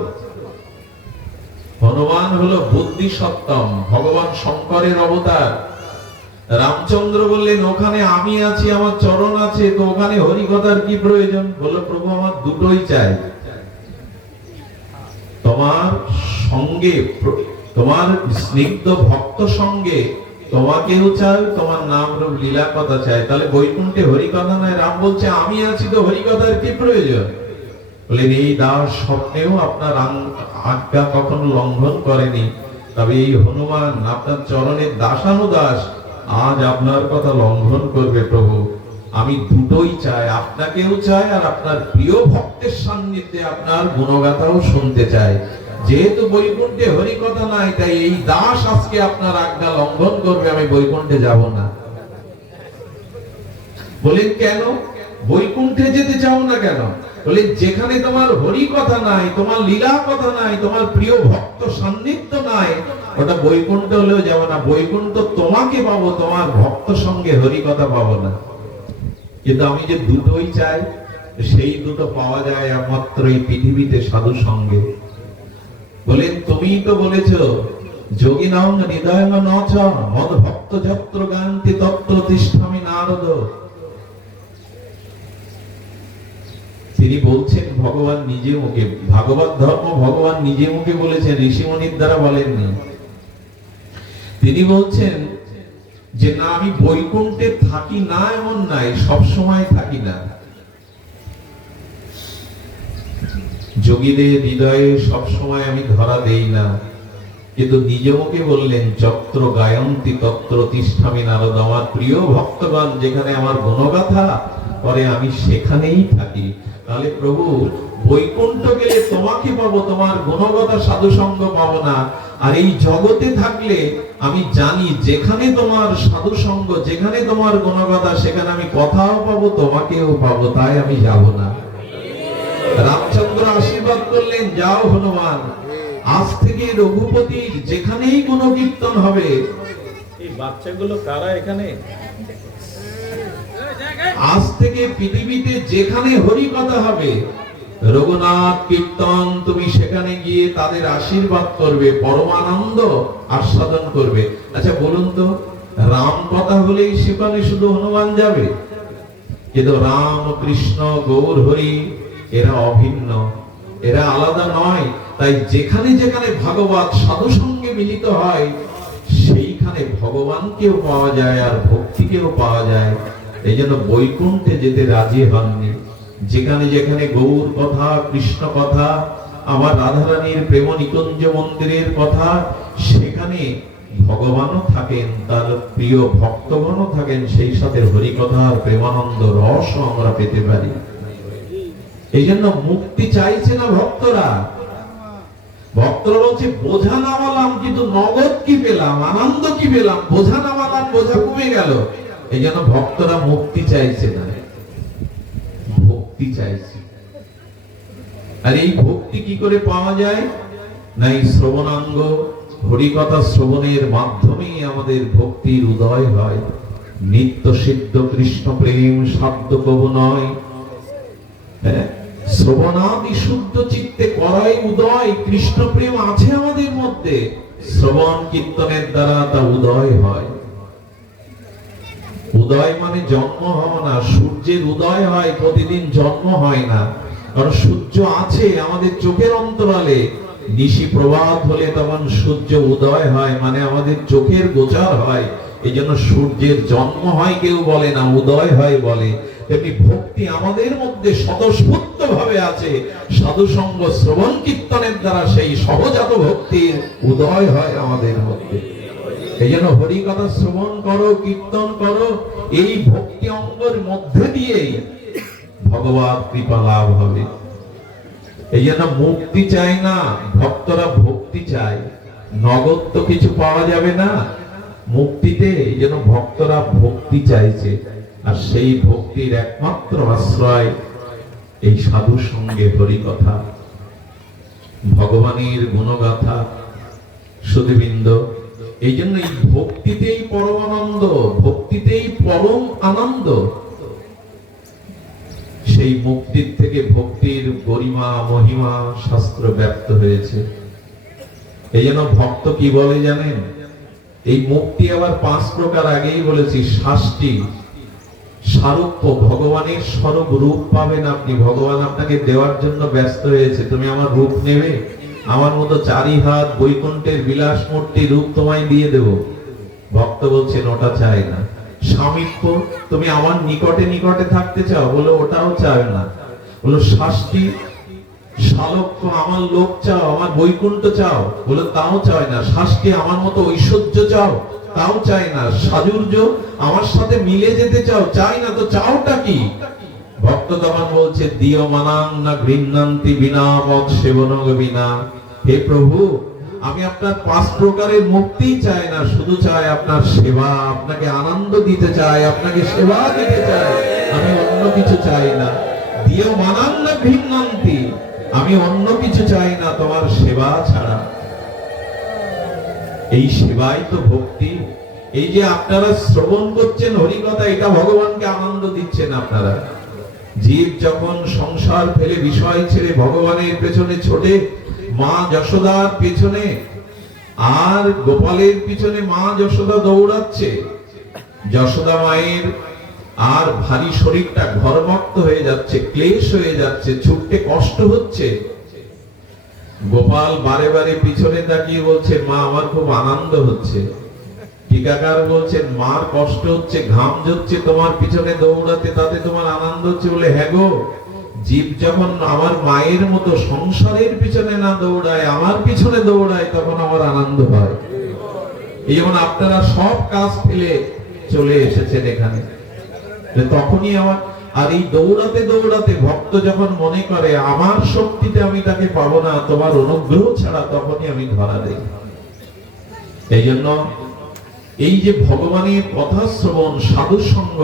হনুমান হলো বুদ্ধি সত্তম, ভগবান শঙ্করের অবতার। রামচন্দ্র বললেন ওখানে আমি আছি, আমার চরণ আছে, তো ওখানে হরিকথার কি প্রয়োজন? বলল প্রভু আমার দুটোই চাই, তোমার সঙ্গে, তোমার স্নিগ্ধ ভক্ত সঙ্গে তোমাকেও চাই, তোমার নাম রূপ লীলা কথা চাই। তাহলে বৈকুণ্ঠে হরিকথা নাই? রাম বলছে আমি আছি তো হরিকথার কি প্রয়োজন? বলেন এই দাস স্বপ্নেও আপনার আজ্ঞা কখনো লঙ্ঘন করেনি, তবে এই হনুমান আপনার চরণের দাসানুদাস আজ আপনার কথা লঙ্ঘন করবে। প্রভু আমি দুটোই চাই, আপনাকেও চাই আর আপনার প্রিয় ভক্তের সান্নিধ্যে আপনার গুণগাথাও শুনতে চাই। যেহেতু বৈকুণ্ঠে হরি কথা নাই, তাই এই দাস আজকে আপনার আজ্ঞা লঙ্ঘন করবে, আমি বৈকুণ্ঠে যাব না। বলেন কেন বৈকুণ্ঠে যেতে চাও না কেন? বলে যেখানে তোমার হরি কথা নাই, তোমার লীলা কথা নাই, তোমার প্রিয় ভক্ত সান্নিধ্য নাই, ওটা বৈকুণ্ঠ হলেও যাব না। বৈকুণ্ঠ তোমাকে পাবো, তোমার ভক্ত সঙ্গে হরি কথা পাবো না। কিন্তু আমি যে দুটোই চাই, সেই দুটো পাওয়া যায় একমাত্র এই পৃথিবীতে সাধু সঙ্গে। বলেন তুমি তো বলেছো যোগিনাং হৃদয়ং নচ মদ ভক্ত যত্র গান্তি তত্র তিষ্ঠামি নারদ। তিনি বলছেন ভগবান নিজে মুখে, ভাগবত ধর্ম ভগবান নিজে মুখে বলেছেন, ঋষিমণির দ্বারা বলেননি। তিনি বলছেন যে না আমি বৈকুণ্ঠে থাকি না এমন নাই, সব সময় থাকি না। যোগীদের হৃদয়ে সব সময় আমি ধরা দেই না, কিন্তু নিজ মুখে বললেন যত্র গায়ন্তি তত্র তিষ্ঠামি নারদ। আমার প্রিয় ভক্তগণ যেখানে আমার গুণগাথা করে আমি সেখানেই থাকি। তাহলে প্রভু বৈকুণ্ঠ গেলে তোমাকে পাবো, তোমার গুণগাথা সাধু সঙ্গ পাবো না। আর এই জগতে থাকলে আমি জানি যেখানে তোমার সাধু সঙ্গ, যেখানে তোমার গুণগাথা, সেখানে আমি কথাও পাবো, তোমাকেও পাবো, তাই আমি যাব না। রামচন্দ্র আশীর্বাদ করলেন যাও হনুমান, আজ থেকে রঘুপতির যেখানেই গুণ কীর্তন হবে। এই বাচ্চাগুলো কারা এখানে? আজ থেকে পৃথিবীতে যেখানে হরি কথা হবে, রঘুনাথ কীর্তন, তুমি সেখানে গিয়ে তাদের আশীর্বাদ করবে, পরমানন্দ আস্বাদন করবে। আচ্ছা বলুন তো, রাম কথা হলেই সেখানে শুধু হনুমান যাবে? কিন্তু রাম কৃষ্ণ গৌর হরি এরা অভিন্ন, এরা আলাদা নয়। তাই যেখানে যেখানে ভাগবত সাধু সঙ্গে মিলিত হয়, সেইখানে ভগবানকেও পাওয়া যায় আর ভক্তিকেও পাওয়া যায়। এই জন্য বৈকুণ্ঠে যেতে রাজি হননি। যেখানে যেখানে গৌর কথা, কৃষ্ণ কথা, আমার রাধারানীর প্রেম নিকুঞ্জ মন্দিরের কথা, সেখানে ভগবানও থাকেন, তার প্রিয় ভক্তগণও থাকেন, সেই সাথে হরিকথার প্রেমানন্দ রস আমরা পেতে পারি। এই জন্য মুক্তি চাইছে না ভক্তরা। ভক্তরা বলছে বোঝা নামালাম কিন্তু নগদ কি পেলাম, আনন্দ কি পেলাম, বোঝা নামালাম বোঝা কমে গেল। এই জন্য ভক্তরা মুক্তি চাইছে না, ভক্তি চাইছে। আর এই ভক্তি কি করে পাওয়া যায়? না এই শ্রবণাঙ্গ হরিকথা শ্রবণের মাধ্যমেই আমাদের ভক্তির উদয় হয়। নিত্য সিদ্ধ কৃষ্ণ প্রেম শব্দ কবু নয়, শ্রবণাদি শুদ্ধ চিত্তে করাই উদয়। কৃষ্ণ প্রেম আছে আমাদের মধ্যে, শ্রবণ কীর্তনের দ্বারা তা উদয় হয়। উদয় মানে জন্ম হওয়া না, সূর্যের উদয় হয়, প্রতিদিন জন্ম হয় না। কারণ সূর্য আছে আমাদের চোখের অন্তরালে, নিশি প্রভাত হলে তখন সূর্য উদয় হয়, মানে আমাদের চোখের গোচর হয়। এই জন্য সূর্যের জন্ম হয় কেউ বলে না, উদয় হয় বলে। তেমনি ভক্তি আমাদের মধ্যে স্বতঃস্ফূর্ত ভাবে আছে, সাধু সঙ্গ শ্রবণ কীর্তনের দ্বারা সেই সহজাত ভক্তির উদয় হয় আমাদের মধ্যে। এই জন্য হরি কথা শ্রবণ করো, কীর্তন করো, এই ভক্তি অঙ্গের মধ্যে দিয়েই ভগবান কৃপা লাভ হবে। এই জন্য মুক্তি চাই না, ভক্তরা ভক্তি চায়। নগদ তো কিছু পাওয়া যাবে না মুক্তিতে, এই জন্য ভক্তরা ভক্তি চাইছে। আর সেই ভক্তির একমাত্র আশ্রয় এই সাধু সঙ্গে হরিকথা, ভগবানের গুণগাথা। সুধীবৃন্দ, এই জন্য এই ভক্তিতেই পরম আনন্দ, ভক্তিতেই পরম আনন্দ। সেই মুক্তির থেকে ভক্তির গরিমা মহিমা শাস্ত্র ব্যক্ত হয়েছে। এই জন্য ভক্ত কি বলে জানেন? এই মুক্তি আবার 5 প্রকার আগেই বলেছি। 6টি স্বরূপ, ভগবানের স্বরূপ রূপ পাবেন আপনি। ভগবান আপনাকে দেওয়ার জন্য ব্যস্ত হয়েছে, তুমি আমার রূপ নেবে, আমার মতো 4 হাত বৈকুণ্ঠের বিলাস মূর্তি রূপ তোমায় দিয়ে দেব। ভক্ত বলছেন ওটা চাই না। স্বামীত্ব, তুমি আমার নিকটে নিকটে থাকতে চাও, বলে ওটাও চায় না। বলো শাস্তি, শালক্য, আমার লোক চাও, আমার বৈকুণ্ঠ চাও, বলে তাও চায় না। শাস্তি, আমার মতো ঐশ্বর্য চাও, তাও চায় না। সাজুর্য, আমার সাথে মিলে যেতে চাও, চাই না। তো চাওটা কি? ভক্ত তখন বলছে দিয় মানাং না গৃহ্ণান্তি বিনা মত সেবন বিনা। হে প্রভু, আমি আপনার 5 প্রকারের মুক্তি চাই না, শুধু চাই আপনার সেবা, আপনাকে আনন্দ দিতে চাই, আপনাকে সেবা দিতে চাই, আমি অন্য কিছু চাই না। দিয় মানাং না গৃহ্ণান্তি, আমি অন্য কিছু চাই না তোমার সেবা ছাড়া। এই সেবাই তো ভক্তি। এই যে আপনারা শ্রবণ করছেন হরিকথা, এটা ভগবানকে আনন্দ দিচ্ছেন আপনারা। জীব যখন সংসার ফেলে বিষয় ছেড়ে ভগবানের পেছনে ছোটে, মা যশোদার পেছনে আর গোপালের পিছনে মা যশোদা দৌড়াচ্ছে, যশোদা মায়ের আর ভারী শরীরটা ঘরমক্ত হয়ে যাচ্ছে, ক্লেশ হয়ে যাচ্ছে, ছুটতে কষ্ট হচ্ছে। গোপাল বারে বারে পিছনে তাকিয়ে বলছে মা আমার খুব আনন্দ হচ্ছে। টিকাকার বলছেন মার কষ্ট হচ্ছে, ঘাম ঝরছে, তোমার পিছনে দৌড়াতে, তাতে তোমার আনন্দ হচ্ছে। বলে হ্যাঁ গো, জীব যখন আমার মায়ের মতো সংসারের পিছনে না দৌড়ায়, আমার পিছনে দৌড়ায়, তখন আমার আনন্দ হয়। এই যেমন আপনারা সব কাজ ফেলে চলে এসেছেন এখানে, তখনই আমার। আর এই দৌড়াতে দৌড়াতে ভক্ত যখন মনে করে আমার শক্তিতে আমি তাকে পাবো না, তোমার অনুগ্রহ ছাড়া, তখনই আমি ধরা দেই। এই জন্য এই যে ভগবানের কথা শ্রবণ, সাধু সঙ্গ,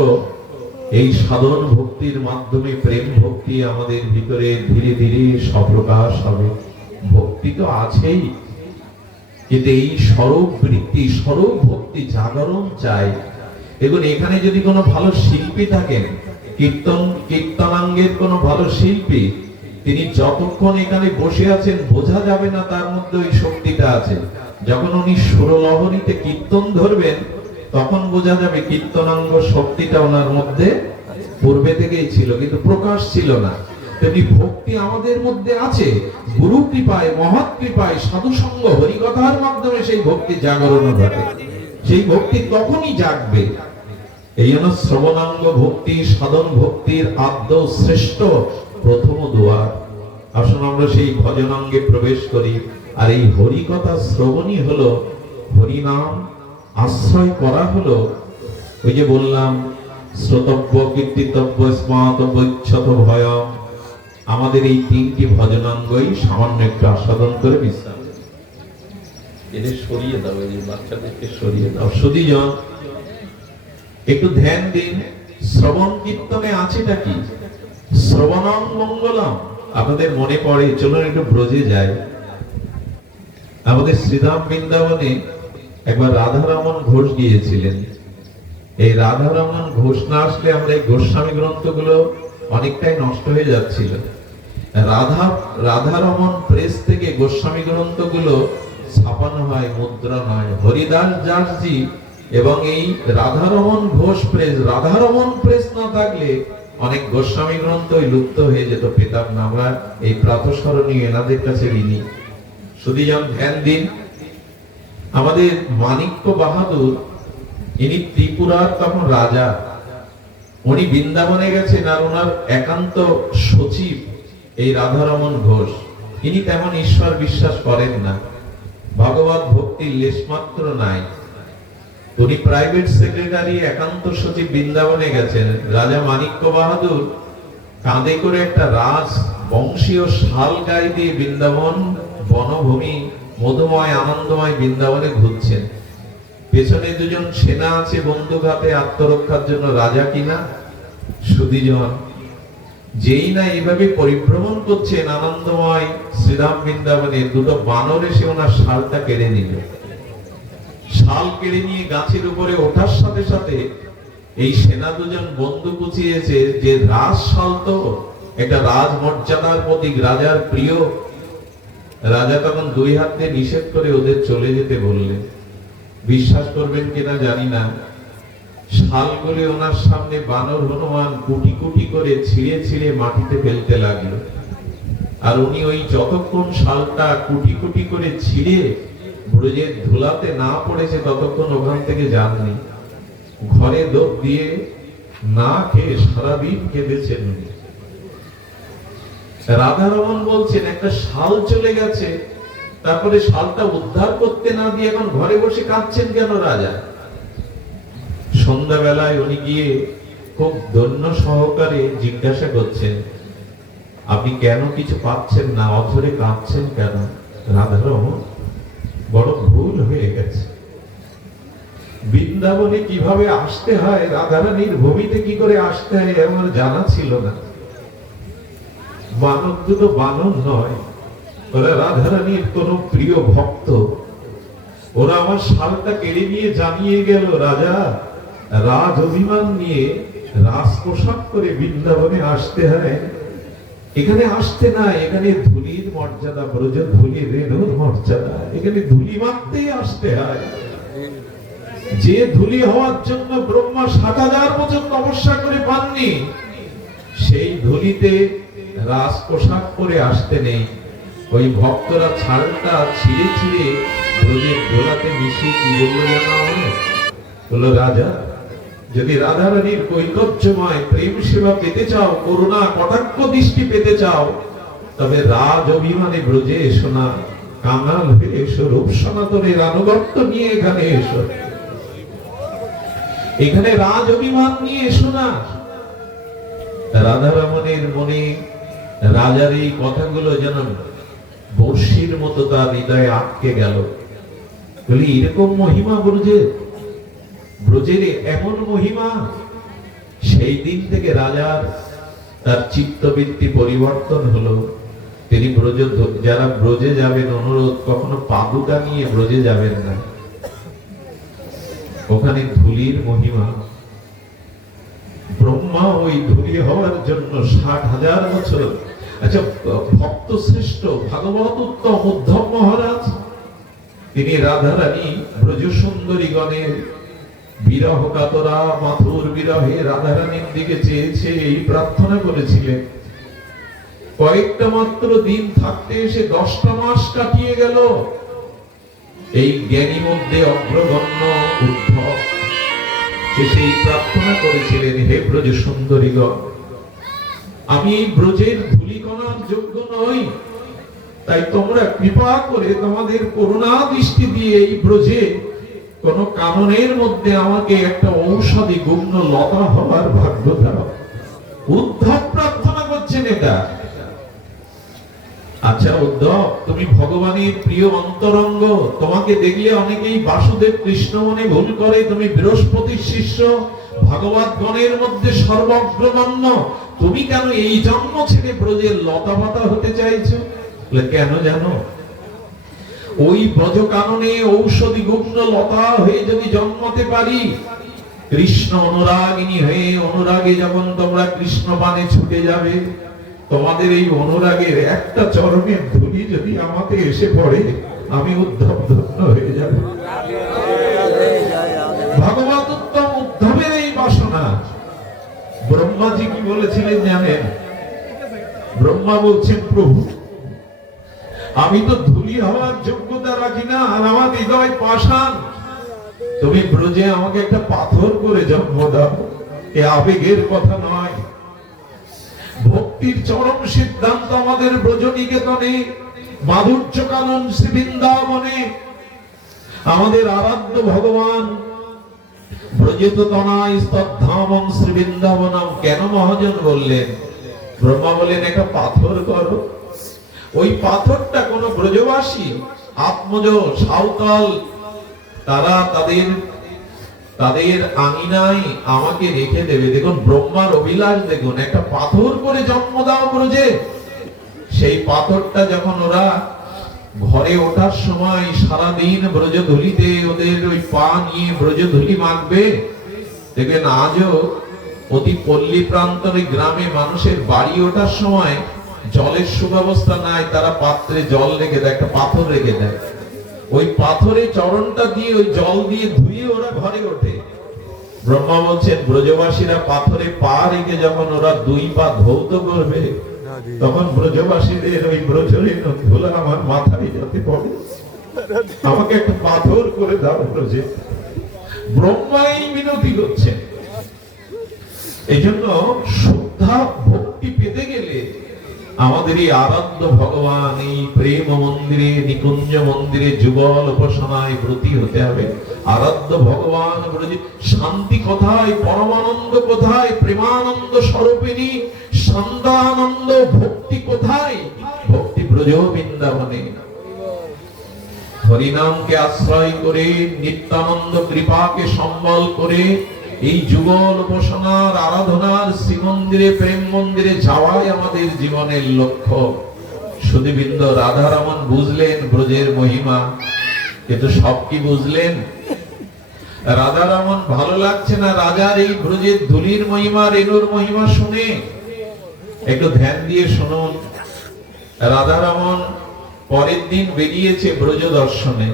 এই সাধন ভক্তির মাধ্যমে প্রেম ভক্তি আমাদের ভিতরে ধীরে ধীরে সপ্রকাশ হবে। ভক্তি তো আছেই, কিন্তু এই স্বরূপ বৃত্তি, স্বরূপ ভক্তি জাগরণ চাই। দেখুন, এখানে যদি কোনো ভালো শিল্পী থাকেন, কীর্তনাঙ্গের কোনো ভালো শিল্পী, তিনি যতক্ষণ এখানে বসে আছেন বোঝা যাবে না তার মধ্যে ওই শক্তিটা আছে। যখন উনি সুরলহরীতে কীর্তন ধরবেন, তখন বোঝা যাবে কীর্তনাঙ্গ শক্তিটা ওনার মধ্যে পূর্বে থেকেই ছিল, কিন্তু প্রকাশ ছিল না। তেমনি ভক্তি আমাদের মধ্যে আছে, গুরু কৃপায়, মহৎ কৃপায়, সাধু সঙ্গ হরিকথার মাধ্যমে সেই ভক্তি জাগরণ ঘটে। সেই ভক্তি তখনই জাগবে এই জন্য শ্রবণাঙ্গ ভক্তি সাধন ভক্তির আদ্য শ্রেষ্ঠ প্রথম দুয়ার। আসুন আমরা সেই ভজনাঙ্গে প্রবেশ করি। আর এই হরি কথা শ্রবণই হলো, হরি নাম আশ্রয় করা হলো, ওই যে বললাম শ্রোতব্য কীর্তিতব্য স্মাতব্য ইচ্ছত ভয়ম। আমাদের এই তিনটি ভজনাঙ্গই সামান্য একটু আস্বাদন করে বিশ্রাম। এদের সরিয়ে দাও, এই বাচ্চাদেরকে সরিয়ে দাও। সুধীজন একটু ধ্যান দিন, শ্রবণ কীর্তনে আছেটা কি? শ্রবণং মঙ্গলম। আপনাদের মনে পড়ে, চলুন একটু ব্রজে যাই। আমাদের শ্রীধাম বৃন্দাবনে একবার রাধারমন ঘোষ গিয়েছিলেন। এই রাধারমন ঘোষ না আসলে আমরা এই গোস্বামী গ্রন্থগুলো অনেকটাই নষ্ট হয়ে যাচ্ছিল। রাধারমন প্রেস থেকে গোস্বামী গ্রন্থগুলো ছাপানো হয়, মুদ্রা নয়। হরিদাস দাসজি এবং এই রাধারমন ঘোষ প্রেস, রাধারমন প্রেস না থাকলে অনেক গোস্বামী গ্রন্থ লুপ্ত হয়ে যেত, পেতাম না আমরা। এই প্রাতঃস্মরণীয় এনাদের কাছে ঋণী। সুধীজন ধ্যান দিন। আমাদের মানিক্য বাহাদুর, ইনি ত্রিপুরার তখন রাজা, উনি বৃন্দাবনে গেছেন। আর ওনার একান্ত সচিব এই রাধারমন ঘোষ, ইনি তেমন ঈশ্বর বিশ্বাস করেন না, ভগবত ভক্তির লেশমাত্র নাই। উনি প্রাইভেট সেক্রেটারি, একান্ত সচিব বৃন্দাবনে গেছেন। রাজা মানিক্য বাহাদুর কাঁধে করে একটা রাজ বংশীয় শাল গায়ে দিয়ে বৃন্দাবন বনভূমি মধুময় আনন্দময় বৃন্দাবনে ঘুরছেন। পেছনে দুজন সেনা আছে বন্দুক হাতে আত্মরক্ষার জন্য। রাজা কিনা? সুধীজন যেই না এইভাবে পরিভ্রমণ করছেন আনন্দময় শ্রীরাম বৃন্দাবনে, দুটো বানর এসে ওনার শালটা কেড়ে নিল। শাল কেড়ে নিয়ে গাছের উপরে ওঠার সাথে সাথে এই সেনা দুজন বন্দুক উঁচিয়েছে যে রাজ শাল তো এটা রাজ মর্যাদার প্রতীক, রাজার প্রিয়। রাজা তখন দুই হাত দিয়ে নিষেধ করে ওদের চলে যেতে বললেন। বিশ্বাস করবেন কিনা জানি না, শালগুলি ওনার সামনে বানর হনুমান কুটি কুটি করে ছিঁড়ে ছিঁড়ে মাটিতে ফেলতে লাগলো। আর উনি ওই যতক্ষণ শালটা কুটি কুটি করে ছিঁড়ে ব্রজের ধুলাতে না পড়েছে ততক্ষণ ওখান থেকে যাননি। ঘরে দোপ দিয়ে না খেয়ে সারাদিন কেঁদেছেন উনি। রাধারমন বলছেন একটা শাল চলে গেছে, তারপরে শালটা উদ্ধার করতে না দিয়ে এখন ঘরে বসে কাঁদছেন কেন রাজা? সন্ধ্যাবেলায় উনি গিয়ে খুব দৈন্য সহকারে জিজ্ঞাসা করছেন, আপনি কেন কিছু পাচ্ছেন না, অঝরে কাঁদছেন কেন? রাধারমন বড় ভুল হয়ে গেছে। বৃন্দাবনে কিভাবে আসতে হয়, রাধারানীর ভূমিতে কি করে আসতে হয় আমার জানা ছিল না। বানর দুটো বানর নয়, ওরা রাধারানীর কোন প্রিয় ভক্ত। ওরা আমার শালটা কেড়ে নিয়ে জানিয়ে গেল রাজা রাজ অভিমান নিয়ে রাজ পোশাক করে বৃন্দাবনে আসতে হয়। এখানে আসতে না, এখানে ধুলির মর্যাদা, ব্রজ ধুলি রেণুর মর্যাদা, এখানে ধুলি মারতেই আসতে হয়। যে ধুলি হওয়ার জন্য ব্রহ্মা ৭০০০ বছর তপস্যা করে পাননি, সেই ধুলিতে রাজ পোশাক পরে আসতে নেই। ওই ভক্তরা ছালটা ছিঁড়ে ছিঁড়ে ব্রজের ধুলাতে মিশিয়ে কি বললো জানা হলো, রাজা যদি রাধারানীর কৈকর্যময় প্রেম সেবা পেতে চাও, করুণা কটাক্ষ দৃষ্টি পেতে চাও, তবে রাজ অভিমানে ব্রজে এসো না, কাঙাল হয়ে এসো, রূপ সনাতনের আনুগত্য নিয়ে এখানে এসো। এখানে রাজ অভিমান নিয়ে এসো না। রাধারমণের মনে রাজার এই কথাগুলো যেন বর্ষির মতো তার হৃদয়ে আটকে গেল। বলি এরকম মহিমা ব্রজের, ব্রজের এমন মহিমা। সেই দিন থেকে রাজার তার চিত্তবৃত্তি পরিবর্তন হলো। তিনি ব্রজ, যারা ব্রজে যাবেন অনুরোধ, কখনো পাদুকা নিয়ে ব্রজে যাবেন না। ওখানে ধুলির মহিমা। ব্রহ্মা ওই ধুলি হওয়ার জন্য ৬০,০০০ বছর। আচ্ছা, ভক্ত শ্রেষ্ঠ ভাগবত উত্তম উদ্ধব মহারাজ, তিনি রাধারানী ব্রজ সুন্দরী গণের বিরহ কাতরা মাথুর বিরহে রাধারানীর দিকে চেয়েছে এই প্রার্থনা করেছিলেন। কয়েকটা মাত্র দিন থাকতে এসে ১০টা মাস কাটিয়ে গেল। এই জ্ঞানী মধ্যে অগ্রগণ্য উদ্ধব সে সেই প্রার্থনা করেছিলেন, হে ব্রজ সুন্দরীগণ, আমি এই ব্রজের ধূলিকণার যোগ্য নই, তাই তোমরা কৃপা করে তোমাদের করুণা দৃষ্টি দিয়ে এই ব্রজে কোন কাননের মধ্যে আমাকে একটা ঔষধি গুগ্ন লতা হবার ভাগ্য দাও। উদ্ধব প্রার্থনা করছেন এটা। আচ্ছা উদ্ধব, তুমি ভগবানের প্রিয় অন্তরঙ্গ, তোমাকে দেখলে অনেকেই বাসুদেব কৃষ্ণ মনে ভুল করে, তুমি বৃহস্পতির শিষ্য, ভাগবত গণের মধ্যে সর্বগ্রগণ্য, তুমি কেন এই জন্ম ছেড়ে ব্রজের লতা পাতা হতে চাইছো? কেন জানো? ওই ব্রজ কাননে ঔষধি গুগ্ন লতা হয়ে যদি জন্মাতে পারি, কৃষ্ণ অনুরাগিনী হয়ে অনুরাগে যখন তোমরা কৃষ্ণ পানে ছুটে যাবে, তোমাদের এই অনুরাগের একটা চরণের ধূলি যদি আমাকে এসে পড়ে, আমি উদ্ধব ধন্য হয়ে যাব। ভগবত উত্তম উদ্ধবের এই বাসনা। ব্রহ্মাজি কি বলেছিলেন জানেন? ব্রহ্মা বলছেন, প্রভু আমি তো ধূলি হওয়ার যোগ্যতা রাখি না, আর আমার হৃদয় পাষাণ, তুমি ব্রজে আমাকে একটা পাথর করে জন্ম দাও। এ আবেগের কথা নয়, ভক্তির চরম সিদ্ধান্ত আমাদের ব্রজনিকেতনে, মাধুর্য কানন শ্রী বৃন্দাবনে আমাদের আরাধ্য ভগবান ব্রজেত তনায় স্তদ্ধামং শ্রী বৃন্দাবনম। কেন মহাজন বললেন? ব্রহ্মা বললেন একটা পাথর করো। ওই পাথরটা কোন ব্রজবাসী আত্মজ সাঁওতাল তারা তাদের আঙিনায় আমাকে রেখে দেবে। দেখুন ব্রহ্মার অভিলাষ, দেখুন একটা পাথর করে জন্ম দাও ব্রজে। সেই পাথরটা যখন ওরা ঘরে ওঠার সময় সারাদিন ব্রজধূলিতে ওদের ওই পা নিয়ে ব্রজধূলি মাখবে, দেখবেন আজও অতি পল্লী প্রান্তরে গ্রামে মানুষের বাড়ি ওঠার সময় জলের সুব্যবস্থা নাই, তারা পাত্রে জল রেখে দেয়, একটা পাথর রেখে দেয়। ওই পাথরে চরণটা দিয়ে ওই জল দিয়ে ধুয়ে ওরা ঘরে ওঠে। ব্রহ্মা বলছেন, ব্রজবাসীরা পাথরে পা রেখে যখন ওরা দুই পা ধৌত করবে, তখন ব্রজবাসীদের ওই ব্রজের ধুলা আমার মাথায় যাতে পড়ে, আমাকে একটা পাথর করে দাও ব্রজে। ব্রহ্মাই মিনতি করছেন। এই জন্য শ্রদ্ধা ভক্তি পেতে গেলে আমাদের এই আরাধ্য ভগবান, এই প্রেম মন্দিরে, নিকুঞ্জ মন্দিরে যুগল উপাসনায় ব্রতী হতে হবে। আরাধ্য ভগবান ব্রজে শান্তি কোথায়, পরমানন্দ কোথায়, প্রেমানন্দ স্বরূপিণী শান্তানন্দ ভক্তি কোথায়? ভক্তি ব্রজ বৃন্দাবনে। হরিনামকে আশ্রয় করে, নিত্যানন্দ কৃপাকে সম্বল করে এই যুগল উপাসনার আরাধনার শ্রীমন্দিরে, প্রেম মন্দিরে যাওয়াই আমাদের জীবনের লক্ষ্য। সুধীবৃন্দ, রাধারমণ বুঝলেন ব্রজের মহিমা, কিন্তু সব কি বুঝলেন? রাধারমণ ভালো লাগছে না রাজার এই ব্রজের ধুলির মহিমা, রেণুর মহিমা শুনে। একটু ধ্যান দিয়ে শুনুন। রাধারমণ পরের দিন বেরিয়েছে ব্রজ দর্শনে,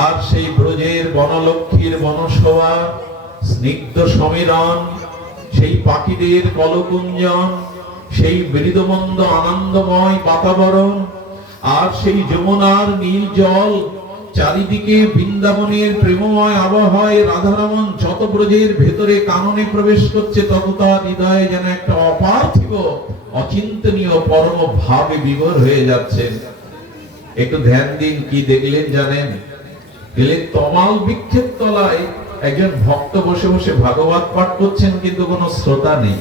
আর সেই ব্রজের বনলক্ষ্মীর বনশোভা, স্নিগ্ধ সমীরণ, সেই পাখিদের কলকুঞ্জন, সেই মৃদুমন্দ আনন্দময় বাতাবরণ, আর সেই যমুনার নীল জল, চারিদিকে বৃন্দাবনের প্রেমময় আবহাওয়ায় রাধারমণ যত ব্রজের ভেতরে কাননে প্রবেশ করছে, তত তার হৃদয়ে যেন একটা অপার্থিব অচিন্তনীয় পরম ভাবে বিভোর হয়ে যাচ্ছে। একটু ধ্যান দিন, কি দেখলেন জানেন? তমাল বৃক্ষের তলায় একজন ভক্ত বসে বসে ভাগবত পাঠ করছেন, কিন্তু কোনো শ্রোতা নেই।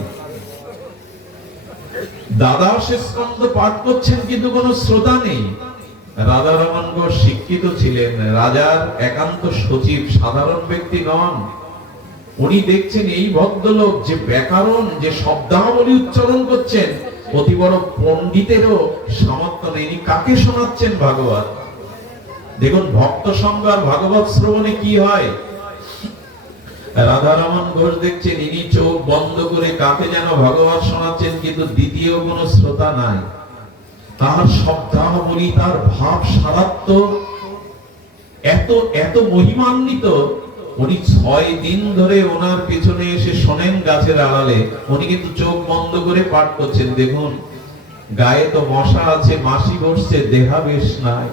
দাদা স্কন্ধ পাঠ করছেন, কিন্তু কোনো শ্রোতা নেই। রাধারমণ ঘোষ শিক্ষিত ছিলেন, রাজার একান্ত সচিব, সাধারণ ব্যক্তি নন। উনি দেখছেন এই ভদ্রলোক যে ব্যাকরণ, যে শব্দাবলী উচ্চারণ করছেন, অতি বড় পণ্ডিতেরও সামর্থ্য নেই। কাকে শোনাচ্ছেন ভাগবত? দেখুন ভক্ত সঙ্গ আর ভাগবত শ্রবণে কি হয়। রাধারমণ ঘোষ দেখছেন ইনি চোখ বন্ধ করে কাকে যেন ভাগবত শোনাচ্ছেন, কিন্তু দ্বিতীয় কোন শ্রোতা নাই। তার শব্দাবলী, তার ভাব সারাত্ম এত এত মহিমান্বিত, উনি 6 দিন ধরে ওনার পেছনে এসে শোনেন গাছের আড়ালে। উনি কিন্তু চোখ বন্ধ করে পাঠ করছেন। দেখুন গায়ে তো মশা আছে, মাসি বসছে, দেহাবেশ নাই।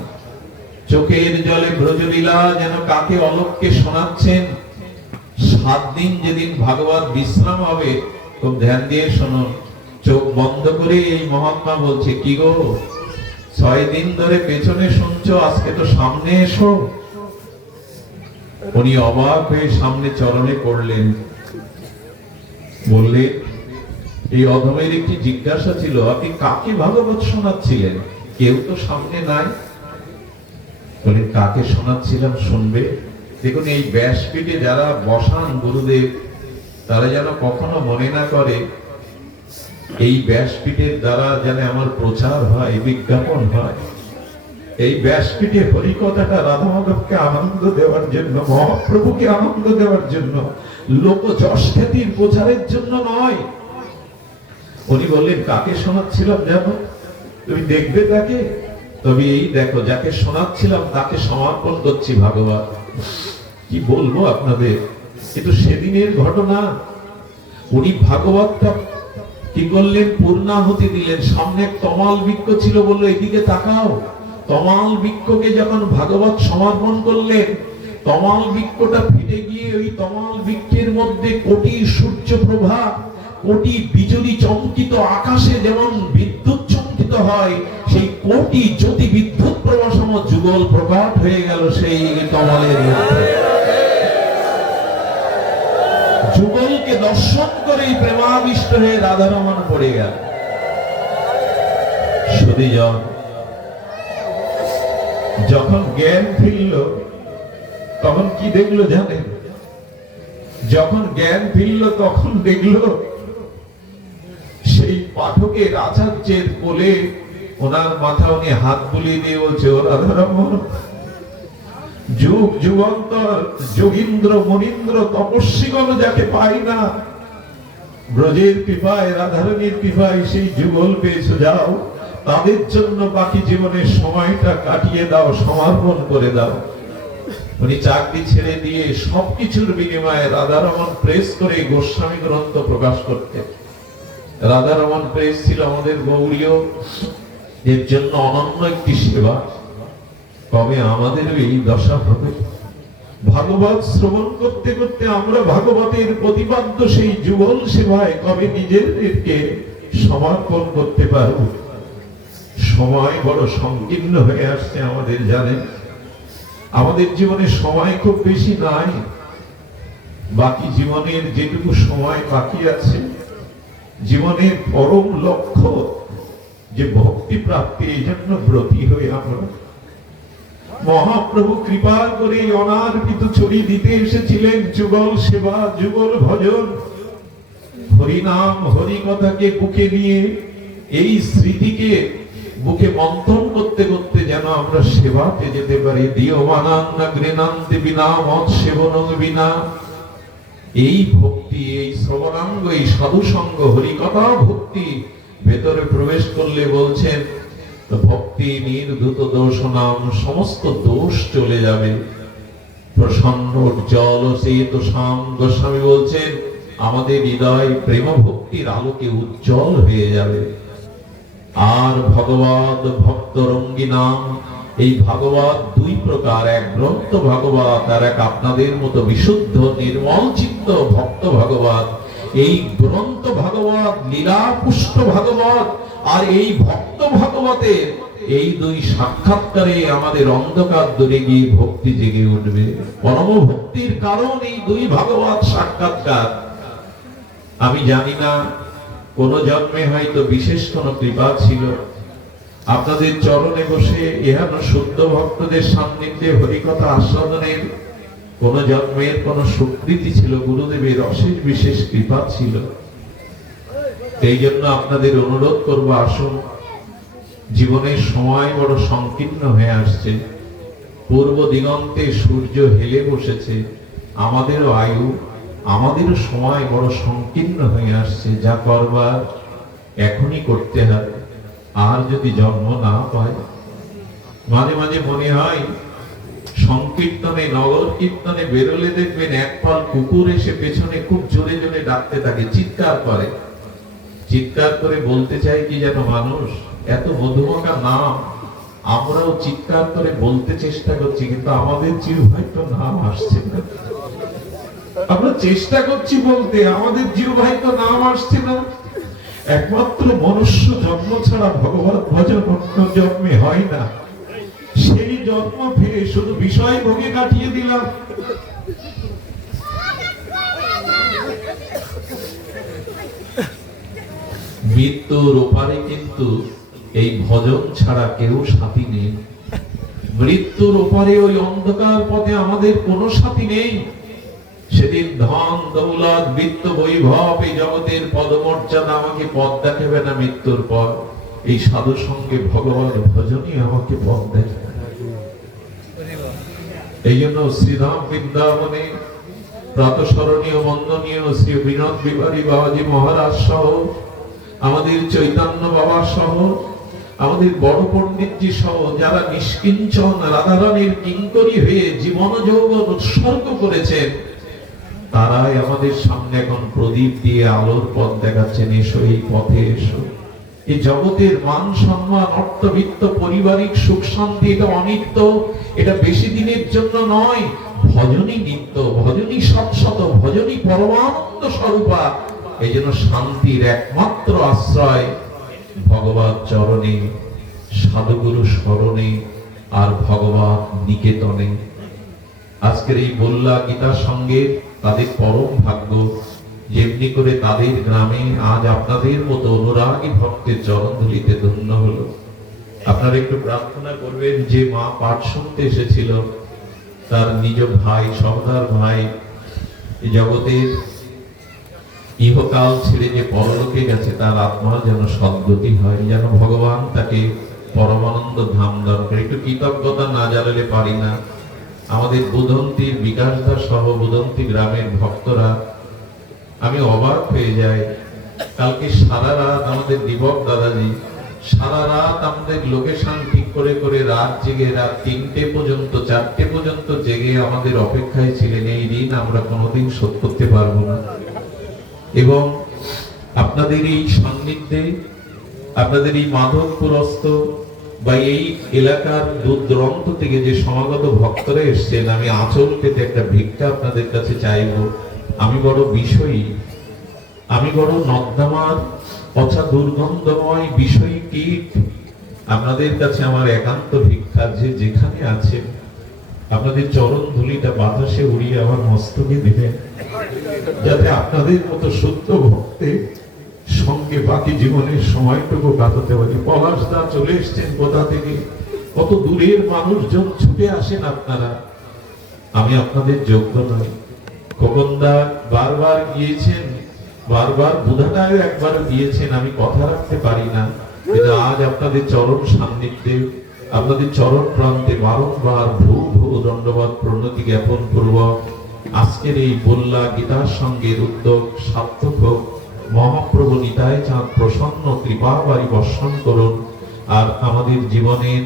চোখের জলে ব্রজলীলা যেন কাকে অলক্ষ্যে শোনাচ্ছেন। 7 দিন যেদিন ভাগবত বিশ্রাম হবে, খুব ধ্যান দিয়ে শোনো, চোখ বন্ধ করে এই মহাত্মা বলছে, কি গো 6 দিন ধরে পেছনে শুনছো, আজকে তো সামনে এসো। উনি অবাক হয়ে সামনে চরণে পড়লেন, বললে, এই অধমের একটি জিজ্ঞাসা ছিল, আপনি কাকে ভাগবত শোনাচ্ছিলেন? কেউ তো সামনে নাই। বলে, কাকে শোনাচ্ছিলাম শুনবে? দেখুন, এই ব্যাসপীঠে যারা বসান গুরুদেব, তারা যেন কখনো মনে না করে এই ব্যাসপীঠের দ্বারা যেন আমার প্রচার হয়, বিজ্ঞাপন হয়। এই ব্যাসপীঠে হরিকথাটা রাধা মাধবকে আনন্দ দেওয়ার জন্য, মহাপ্রভুকে আনন্দ দেওয়ার জন্য, লোক যশ খ্যাতির প্রচারের জন্য নয়। উনি বললেন, কাকে শোনাচ্ছিলাম জানো? তুমি দেখবে তাকে? তবে এই দেখো, যাকে শোনাচ্ছিলাম তাকে সমর্পণ করছি ভাগবত। কি বলবো আপনাদের, কিন্তু সেদিনের ঘটনা। উনি ভাগবতটা কি করলেন? পূর্ণাহুতি দিলেন। সামনে তমাল বৃক্ষ ছিল, বললো এদিকে তাকাও। তমাল বৃক্ষকে যখন ভাগবত সমর্পণ করলেন, তমাল বৃক্ষটা ফিরে গিয়ে ওই তমাল বৃক্ষের মধ্যে কোটি সূর্য প্রভা, কোটি বিজুলি চমকিত আকাশে যেমন বিদ্যুৎ চমকিত হয়, সেই কোটি জ্যোতি বিদ্যুৎ প্রভা সম যুগল প্রকট হয়ে গেল সেই তমালের মধ্যে। যুগলকে দর্শন করেই প্রেমাবিষ্ট হয়ে রাধারমণ পড়ে গেল। সুধীজন যখন জ্ঞান ফিরল, তখন কি দেখলো জানেন? যখন জ্ঞান ফিরল তখন দেখলো সেই পাঠকের আচার্যের কোলে ওনার মাথা উনি হাত বুলিয়ে দিয়ে বলছে, ও রাধারমণ, যুগ যুগান্তর যোগীন্দ্র মনীন্দ্র তপস্বীগণ যাকে পাই না, ব্রজের কৃপায় রাধারানীর কৃপায় সেই যুগল পেয়েছো, যাও তাদের জন্য বাকি জীবনের সময়টা কাটিয়ে দাও, সমর্পণ করে দাও। উনি চাকরি ছেড়ে দিয়ে সবকিছুর বিনিময়ে রাধারমণ প্রেস করে গোস্বামী গ্রন্থ প্রকাশ করতেন। রাধারমণ প্রেস ছিল আমাদের গৌড়ীয়, এর জন্য অনন্য একটি সেবা। কবে আমাদের এই দশা হবে? ভাগবত শ্রবণ করতে করতে আমরা ভাগবতের প্রতিপাদ্য সেই যুগল সেবায় কবে নিজেদেরকে সমর্পণ করতে পারব? সময় বড় সংকীর্ণ হয়ে আসছে আমাদের, জানেন। আমাদের জীবনে সময় খুব বেশি নাই। বাকি জীবনের যেটুকু সময় বাকি আছে, জীবনের পরম লক্ষ্য যে ভক্তি প্রাপ্তি, এই জন্য ব্রতী হয়ে আমরা মহাপ্রভু কৃপা করে অনার্পিত ছড়ি দিতে এসেছিলেন যুগল সেবা, যুগল ভজন, হরিনাম হরিকথাকে বুকে নিয়ে, এই স্মৃতিকে বুকে মন্থন করতে করতে যেন আমরা সেবাতে যেতে পারি। দিয়মানান্না গৃণান্তে বিনা মৎ সেবনং বিনা। এই ভক্তি, এই শ্রবণাঙ্গ, এই সাধু সঙ্গ, হরিকথা ভক্তি ভেতরে প্রবেশ করলে বলছেন ভক্তি নির্ধুত দোষ নাম, সমস্ত দোষ চলে যাবে। প্রসন্ন উজ্জ্বল চেত শাম গোস্বামী বলছেন আমাদের হৃদয় প্রেম ভক্তির আলোকে উজ্জ্বল হয়ে যাবে। আর ভগবত ভক্ত রঙ্গী নাম, এই ভাগবত দুই প্রকার, এক গ্রন্থ ভাগবত আর এক আপনাদের মতো বিশুদ্ধ নির্মল চিত্ত ভক্ত ভাগবত। এই গ্রন্থ ভাগবত লীলা পুষ্ট ভাগবত আর এই ভক্ত ভাগবতের এই দুই সাক্ষাৎকারে আমাদের অন্ধকার দূরে গিয়ে ভক্তি জেগে উঠবে। পরম ভক্তির কারণ এই দুই ভাগবত সাক্ষাৎকার। আমি জানি না কোন জন্মে হয়তো বিশেষ কোন কৃপা ছিল, আপনাদের চরণে বসে এহেন শুদ্ধ ভক্তদের সান্নিধ্যে হরিকথা আস্বাদনের কোন জন্মের কোন স্বীকৃতি ছিল, গুরুদেবের অশেষ বিশেষ কৃপা ছিল। এই জন্য আপনাদের অনুরোধ করবো, আসুন। জীবনের সময় বড় সংকীর্ণ হয়ে আসছে, পূর্ব দিগন্তে সূর্য হেলে বসেছে, আমাদেরও আয়ু, আমাদেরও সময় বড় সংকীর্ণ হয়ে আসছে। যা করবার এখনই করতে হবে, আর যদি জন্ম না পায়। মাঝে মাঝে মনে হয় সংকীর্তনে, নগর কীর্তনে বেরোলে দেখবেন এক পাল কুকুর এসে পেছনে খুব জোরে জোরে ডাকতে থাকে, চিৎকার করে। চিৎকার করে বলতে চাই কি যেন, মানুষ এত মধুমাখা নাম, আমরাও চিৎকার করে বলতে চেষ্টা করছি, কিন্তু আমাদের জিহ্বায় তো নাম আসছে না। আমরা চেষ্টা করছি বলতে, আমাদের জিহ্বায় তো নাম আসছে না। একমাত্র মনুষ্য জন্ম ছাড়া ভগবত ভজন অন্য জন্মে হয় না। সেই জন্ম ফিরে শুধু বিষয় ভোগে কাটিয়ে দিলাম। মৃত্যুর ওপারে কিন্তু এই ভজন ছাড়া কেউ সাথী নেই। মৃত্যুর ওপারে ওই অন্ধকার পথে আমাদের কোনো সাথী নেই। সেদিন ধন দৌলত বিত্ত বৈভব এই জগতের পদমর্যাদা আমাকে পথ দেখাবে না। মৃত্যুর পর এই সাধু সঙ্গে ভগবান ভজনই আমাকে পথ দেখাবে। এই জন্য শ্রীধাম বৃন্দাবনে প্রাতঃস্মরণীয় বন্দনীয় শ্রী বিনোদ বিহারী বাবাজি মহারাজ সহ, আমাদের চৈতন্য বাবা সহ, আমাদের বড় পণ্ডিতজি সহ যারা নিষ্কিঞ্চন রাধারানীর কিঙ্করী হয়ে জীবন যৌবন উৎসর্গ করেছেন, তারাই আমাদের সামনে এখন প্রদীপ দিয়ে আলোর পথ দেখাচ্ছেন। এসো, এই পথে এসো। এই জগতের মান সম্মান অর্থবিত্ত পারিবারিক সুখ শান্তি এটা অনিত্য, এটা বেশি দিনের জন্য নয়। ভজনই নিত্য, ভজনই শাশ্বত, ভজনই পরমানন্দ স্বরূপা। এই জন্য শান্তির একমাত্র আশ্রয় ভগবত চরণে, সাধুগুরু স্মরণে আর ভগবত নিকেতনে। আজকের এই বল্লা গীতার সঙ্গে তাদের পরম ভাগ্য, যেমনি করে তাদের গ্রামে আজ আপনাদের মতো অনুরাগী ভক্তের চরণ ধুলিতে ধন্য হলো। আপনারা একটু প্রার্থনা করবেন, যে মা পাঠ শুনতে এসেছিল তার নিজ ভাই, সহদার ভাই জগতের ইহকাল ছেড়ে যে পরলোকে গেছে, তার আত্মা যেন সদ্গতি হয়, যেন ভগবান তাকে পরমানন্দ ধাম দান করে। একটু কৃতজ্ঞতা না জানালে পারি না। আমাদের বুদন্তির বিকাশদা সহ বুদন্তি গ্রামের ভক্তরা, আমি অবাক হয়ে যাই। কালকে সারা রাত আমাদের দীপক দাদাজি সারা রাত আমাদের লোকেশন ঠিক করে করে রাত জেগে, রাত 3টে পর্যন্ত 4টে পর্যন্ত জেগে আমাদের অপেক্ষায় ছিলেন। এই দিন আমরা কোনোদিন শোধ করতে পারবো না। এবং আপনাদের এই সান্নিধ্যে, আপনাদের এই মাধবপুরস্থ বা এই এলাকার দূর দূরান্ত থেকে যে সমাগত ভক্তরা এসছেন, আমি আঁচল পেতে একটা ভিক্ষা আপনাদের কাছে চাইব। আমি বড় বিষয়ী, আমি বড় নর্দমার অথা দুর্গন্ধময় বিষয়ী কীট। আপনাদের কাছে আমার একান্ত ভিক্ষা, যে যেখানে আছেন আপনাদের চরণ ধুলিটা বাতাসে উড়িয়ে আমার মস্তকে দিবেন, যাতে আপনাদের মতো শুদ্ধ ভক্তের সঙ্গে বাকি জীবনের সময়টুকু কাটাতে পারি। পলাশদা চলে এসছেন কোথা থেকে, কত দূরের মানুষজন ছুটে আসেন আপনারা। আমি আপনাদের যোগ্য নই। খোকনদা বারবার গিয়েছেন, বারবার বুধাটাও একবারও গিয়েছেন, আমি কথা রাখতে পারি না। কিন্তু আজ আপনাদের চরণ সান্নিধ্যে, আপনাদের চরণ প্রান্তে বারংবার ভূ ভূ দণ্ডবাদ প্রণতি জ্ঞাপন পূর্বক আজকের এই বল্লা গীতার সঙ্গে উদ্যোগ সার্থক হোক। মহাপ্রভু নিতাই চাঁদ প্রসন্ন কৃপা বাড়ি বর্ষণ করুন। আর আমাদের জীবনের